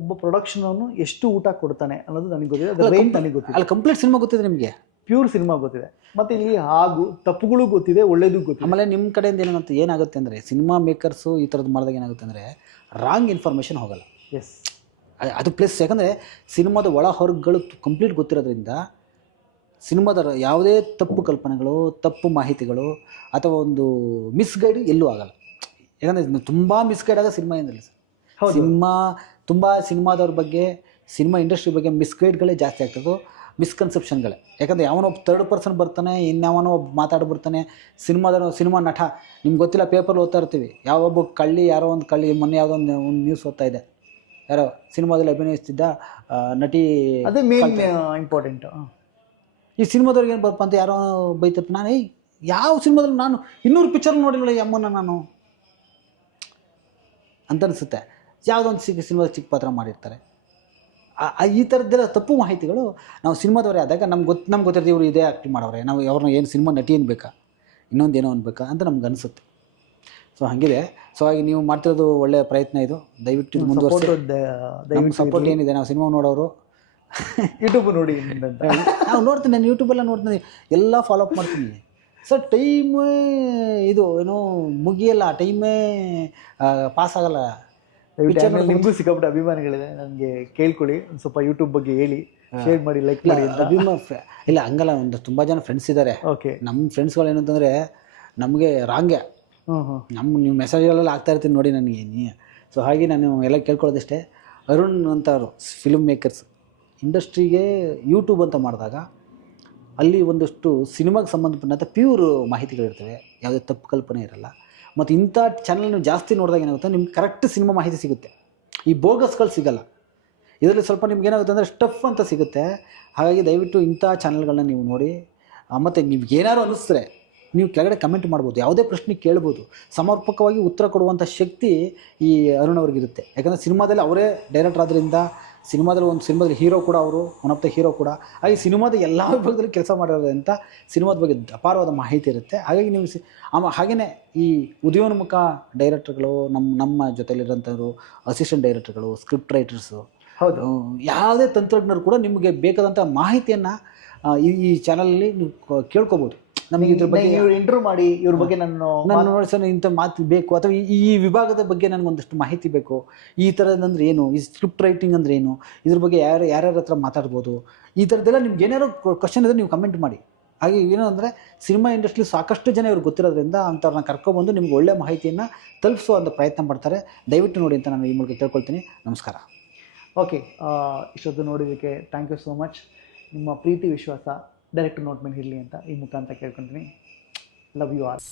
ಒಬ್ಬ ಪ್ರೊಡಕ್ಷನ್ ಅವನು ಎಷ್ಟು ಊಟ ಕೊಡ್ತಾನೆ ಅನ್ನೋದು ನನಗೆ ಗೊತ್ತಿದೆ. ಅದ್ರ ನನಗೆ ಗೊತ್ತಿದೆ. ಅಲ್ಲಿ ಕಂಪ್ಲೀಟ್ ಸಿನಿಮಾ ಗೊತ್ತಿದೆ ನಿಮಗೆ? ಪ್ಯೂರ್ ಸಿನಿಮಾ ಗೊತ್ತಿದೆ. ಮತ್ತೆ ಇಲ್ಲಿ ಹಾಗೂ ತಪ್ಪುಗಳು ಗೊತ್ತಿದೆ ಒಳ್ಳೇದು ಗೊತ್ತಿದೆ. ಆಮೇಲೆ ನಿಮ್ಮ ಕಡೆಯಿಂದ ಏನಂತ ಏನಾಗುತ್ತೆ ಅಂದರೆ ಸಿನಿಮಾ ಮೇಕರ್ಸು ಈ ಥರದ್ದು ಮಾಡಿದಾಗ ಏನಾಗುತ್ತೆ ಅಂದರೆ ರಾಂಗ್ ಇನ್ಫಾರ್ಮೇಷನ್ ಹೋಗಲ್ಲ. ಎಸ್ ಅದು ಪ್ಲಸ್ ಯಾಕಂದರೆ ಸಿನಿಮಾದ ಒಳ ಹೊರಗಳು ಕಂಪ್ಲೀಟ್ ಗೊತ್ತಿರೋದ್ರಿಂದ ಸಿನಿಮಾದ ಯಾವುದೇ ತಪ್ಪು ಕಲ್ಪನೆಗಳು ತಪ್ಪು ಮಾಹಿತಿಗಳು ಅಥವಾ ಒಂದು ಮಿಸ್ಗೈಡ್ ಎಲ್ಲೂ ಆಗಲ್ಲ. ಯಾಕಂದರೆ ತುಂಬ ಮಿಸ್ಗೈಡ್ ಆಗ ಸಿನಿಮಾ ಏನಿಲ್ಲ ಸರ್. ಸಿನಿಮಾ ತುಂಬ ಸಿನಿಮಾದವ್ರ ಬಗ್ಗೆ ಸಿನಿಮಾ ಇಂಡಸ್ಟ್ರಿ ಬಗ್ಗೆ ಮಿಸ್ಗೈಡ್ಗಳೇ ಜಾಸ್ತಿ ಆಗ್ತದೆ. ಮಿಸ್ಕನ್ಸೆಪ್ಷನ್ಗಳೇ. ಯಾಕಂದರೆ ಯಾವನೋ ಒಬ್ಬ ತರ್ಡ್ ಪರ್ಸನ್ ಬರ್ತಾನೆ ಇನ್ಯಾವನೋ ಒಬ್ಬ ಮಾತಾಡಿ ಬರ್ತಾನೆ ಸಿನಿಮಾದ ಸಿನಿಮಾ ನಟ. ನಿಮ್ಗೆ ಗೊತ್ತಿಲ್ಲ ಪೇಪರ್ ಓದ್ತಾ ಇರ್ತೀವಿ. ಯಾವೊಬ್ಬ ಕಳ್ಳಿ ಯಾರೋ ಒಂದು ಕಳ್ಳಿ ಮೊನ್ನೆ ಯಾವುದೋ ಒಂದು ಒಂದು ನ್ಯೂಸ್ ಓದ್ತಾ ಇದೆ. ಯಾರೋ ಸಿನಿಮಾದಲ್ಲಿ ಅಭಿನಯಿಸ್ತಿದ್ದ ನಟಿ ಅದೇ ಮೇನ್ ಇಂಪಾರ್ಟೆಂಟು ಈ ಸಿನಿಮಾದವ್ರಿಗೆ ಏನು ಬರಪ್ಪ ಅಂತ ಯಾರೋ ಬೈತಪ್ಪ ನಾನು ಏಯ್ ಯಾವ ಸಿನಿಮಾದಲ್ಲಿ ನಾನು ಇನ್ನೂರು ಪಿಕ್ಚರ್ ನೋಡಿಲ್ಲ ಅಮ್ಮನ ನಾನು? ಅಂತ ಅನಿಸುತ್ತೆ. ಯಾವುದೋ ಒಂದು ಸಿಕ್ಕ ಸಿನಿಮಾದ ಚಿಕ್ಕ ಪಾತ್ರ ಮಾಡಿರ್ತಾರೆ. ಈ ಥರದ್ದೆಲ್ಲ ತಪ್ಪು ಮಾಹಿತಿಗಳು ನಾವು ಸಿನಿಮಾದವರೇ ಆದಾಗ ನಮ್ಗೆ ಗೊತ್ತು ನಮ್ಗೆ ಗೊತ್ತಿರೋದು ಇವರು ಇದೇ ಆ್ಯಕ್ಟಿಂಗ್ ಮಾಡೋರೆ ನಾವು ಅವ್ರನ್ನ ಏನು ಸಿನಿಮಾ ನಟಿ ಏನು ಬೇಕಾ? ಇನ್ನೊಂದು ಏನೋ ಅನ್ಬೇಕಾ ಅಂತ ನಮ್ಗೆ ಅನಿಸುತ್ತೆ. ಸೊ ಹಾಗಿದೆ. ಸೊ ಹಾಗೆ ನೀವು ಮಾಡ್ತಿರೋದು ಒಳ್ಳೆಯ ಪ್ರಯತ್ನ ಇದು. ದಯವಿಟ್ಟು ಇದು ಮುಂದುವರಿಸಿ. ಸಪೋರ್ಟ್ ಸಪೋರ್ಟ್ ಏನಿದೆ? ನಾವು ಸಿನಿಮಾ ನೋಡೋರು. ಯೂಟ್ಯೂಬ್ ನೋಡಿ ನಾವು ನೋಡ್ತೀನಿ ನಾನು ಯೂಟ್ಯೂಬೆಲ್ಲ ನೋಡ್ತೀನಿ. ಎಲ್ಲ ಫಾಲೋ ಅಪ್ ಮಾಡ್ತೀನಿ. ಸರ್ ಟೈಮೇ ಇದು ಏನೋ ಮುಗಿಯಲ್ಲ. ಟೈಮೇ ಪಾಸ್ ಆಗಲ್ಲ. ನಿಮಗೂ ಸಿಕ್ಕಾಪಟ್ಟೆ ಅಭಿಮಾನಿಗಳಿದೆ. ನನಗೆ ಕೇಳ್ಕೊಳ್ಳಿ. ಒಂದು ಸ್ವಲ್ಪ ಯೂಟ್ಯೂಬ್ ಬಗ್ಗೆ ಹೇಳಿ ಶೇರ್ ಮಾಡಿ ಲೈಕ್ ಮಾಡಿ ಅಂತ. ಅಭಿಮ ಇಲ್ಲ ಹಂಗಲ್ಲ ಒಂದು ತುಂಬ ಜನ ಫ್ರೆಂಡ್ಸ್ ಇದ್ದಾರೆ ಓಕೆ ನಮ್ಮ ಫ್ರೆಂಡ್ಸ್ಗಳು ಏನಂತಂದರೆ ನಮಗೆ ರಾಂಗೆ. ನಮ್ಮ ನೀವು ಮೆಸೇಜ್ಗಳೆಲ್ಲ ಆಗ್ತಾ ಇರ್ತೀನಿ ನೋಡಿ ನನಗೆ. ನೀ ಸೊ ಹಾಗೆ ನಾನು ಎಲ್ಲ ಕೇಳ್ಕೊಳ್ಳೋದಷ್ಟೇ. ಅರುಣ್ ಅಂತ ಅವರು ಫಿಲ್ಮ್ ಮೇಕರ್ಸ್ ಇಂಡಸ್ಟ್ರಿಗೆ ಯೂಟ್ಯೂಬ್ ಅಂತ ಮಾಡಿದಾಗ ಅಲ್ಲಿ ಒಂದಷ್ಟು ಸಿನಿಮಾಗೆ ಸಂಬಂಧಪಟ್ಟಂಥ ಪ್ಯೂರ್ ಮಾಹಿತಿಗಳಿರ್ತವೆ. ಯಾವುದೇ ತಪ್ಪು ಕಲ್ಪನೆ ಇರಲ್ಲ. ಮತ್ತು ಇಂಥ ಚಾನಲ್ ನೀವು ಜಾಸ್ತಿ ನೋಡಿದಾಗ ಏನಾಗುತ್ತೆ? ನಿಮ್ಗೆ ಕರೆಕ್ಟ್ ಸಿನಿಮಾ ಮಾಹಿತಿ ಸಿಗುತ್ತೆ. ಈ ಬೋಗಸ್ಗಳು ಸಿಗಲ್ಲ. ಇದರಲ್ಲಿ ಸ್ವಲ್ಪ ನಿಮ್ಗೆ ಏನಾಗುತ್ತೆ ಅಂದರೆ ಸ್ಟಫ್ ಅಂತ ಸಿಗುತ್ತೆ. ಹಾಗಾಗಿ ದಯವಿಟ್ಟು ಇಂಥ ಚಾನಲ್ಗಳನ್ನ ನೀವು ನೋಡಿ. ಮತ್ತು ನೀವು ಏನಾದ್ರು ಅನ್ನಿಸಿದ್ರೆ ನೀವು ಕೆಳಗಡೆ ಕಮೆಂಟ್ ಮಾಡ್ಬೋದು. ಯಾವುದೇ ಪ್ರಶ್ನೆ ಕೇಳ್ಬೋದು. ಸಮರ್ಪಕವಾಗಿ ಉತ್ತರ ಕೊಡುವಂಥ ಶಕ್ತಿ ಈ ಅರುಣ್ ಅವ್ರಿಗಿರುತ್ತೆ. ಯಾಕಂದರೆ ಸಿನಿಮಾದಲ್ಲಿ ಅವರೇ ಡೈರೆಕ್ಟರ್ ಆದ್ದರಿಂದ ಸಿನಿಮಾದಲ್ಲಿ ಒಂದು ಸಿನಿಮಾದಲ್ಲಿ ಹೀರೋ ಕೂಡ ಅವರು ಒನ್ ಆಫ್ ದ ಹೀರೋ ಕೂಡ. ಹಾಗೆ ಸಿನಿಮಾದ ಎಲ್ಲ ವಿಭಾಗದಲ್ಲಿ ಕೆಲಸ ಮಾಡಿರೋದ್ರಿಂದ ಸಿನಿಮಾದ ಬಗ್ಗೆ ಅಪಾರವಾದ ಮಾಹಿತಿ ಇರುತ್ತೆ. ಹಾಗಾಗಿ ನೀವು ಸಿ ಆಮ ಹಾಗೆಯೇ ಈ ಉದಯೋನ್ಮುಖ ಡೈರೆಕ್ಟರ್ಗಳು ನಮ್ಮ ನಮ್ಮ ಜೊತೆಲಿರೋಂಥವ್ರು ಅಸಿಸ್ಟೆಂಟ್ ಡೈರೆಕ್ಟರ್ಗಳು ಸ್ಕ್ರಿಪ್ಟ್ ರೈಟರ್ಸು ಹೌದು. ಯಾವುದೇ ತಂತ್ರಜ್ಞರು ಕೂಡ ನಿಮಗೆ ಬೇಕಾದಂಥ ಮಾಹಿತಿಯನ್ನು ಈ ಈ ಚಾನಲಲ್ಲಿ ನೀವು ಕೇಳ್ಕೊಬೋದು. ನಮಗೆ ಇದ್ರ ಬಗ್ಗೆ ಇವ್ರು ಇಂಟರ್ವ್ಯೂ ಮಾಡಿ ಇವ್ರ ಬಗ್ಗೆ ನಾನು ನಾನು ನೋಡಿ ಸರ್ ಇಂಥ ಮಾತು ಬೇಕು ಅಥವಾ ಈ- ವಿಭಾಗದ ಬಗ್ಗೆ ನನಗೊಂದಷ್ಟು ಮಾಹಿತಿ ಬೇಕು. ಈ ಥರದಂದ್ರೆ ಏನು? ಈ ಸ್ಕ್ರಿಪ್ಟ್ ರೈಟಿಂಗ್ ಅಂದ್ರೆ ಏನು? ಇದ್ರ ಬಗ್ಗೆ ಯಾರು ಯಾರ್ಯಾರ ಹತ್ರ ಮಾತಾಡ್ಬೋದು? ಈ ಥರದ್ದೆಲ್ಲ ನಿಮ್ಗೆ ಏನಾದ್ರು ಕ್ವಶನ್ ಇದ್ರೆ ನೀವು ಕಮೆಂಟ್ ಮಾಡಿ. ಹಾಗೆ ಏನು ಅಂದರೆ ಸಿನಿಮಾ ಇಂಡಸ್ಟ್ರಿ ಸಾಕಷ್ಟು ಜನ ಇವ್ರಿಗೆ ಗೊತ್ತಿರೋದ್ರಿಂದ ಅಂಥವ್ರನ್ನ ಕರ್ಕೊಬಂದು ನಿಮ್ಗೆ ಒಳ್ಳೆ ಮಾಹಿತಿಯನ್ನು ತಲುಪಿಸೋ ಅಂತ ಪ್ರಯತ್ನ ಮಾಡ್ತಾರೆ. ದಯವಿಟ್ಟು ನೋಡಿ ಅಂತ ನಾನು ಈ ಮೂಲಕ ತಿಳ್ಕೊಳ್ತೀನಿ. ನಮಸ್ಕಾರ. ಓಕೆ ಇಷ್ಟೊತ್ತು ನೋಡಿದ್ದಕ್ಕೆ ಥ್ಯಾಂಕ್ ಯು ಸೋ ಮಚ್ ನಿಮ್ಮ ಪ್ರೀತಿ ವಿಶ್ವಾಸ. ಡೈರೆಕ್ಟ್ ನೋಟ್ ಮೇಲೆ ಇರಲಿ ಅಂತ ಈ ಮುಖಾಂತರ ಕೇಳ್ಕೊತೀನಿ. Love you are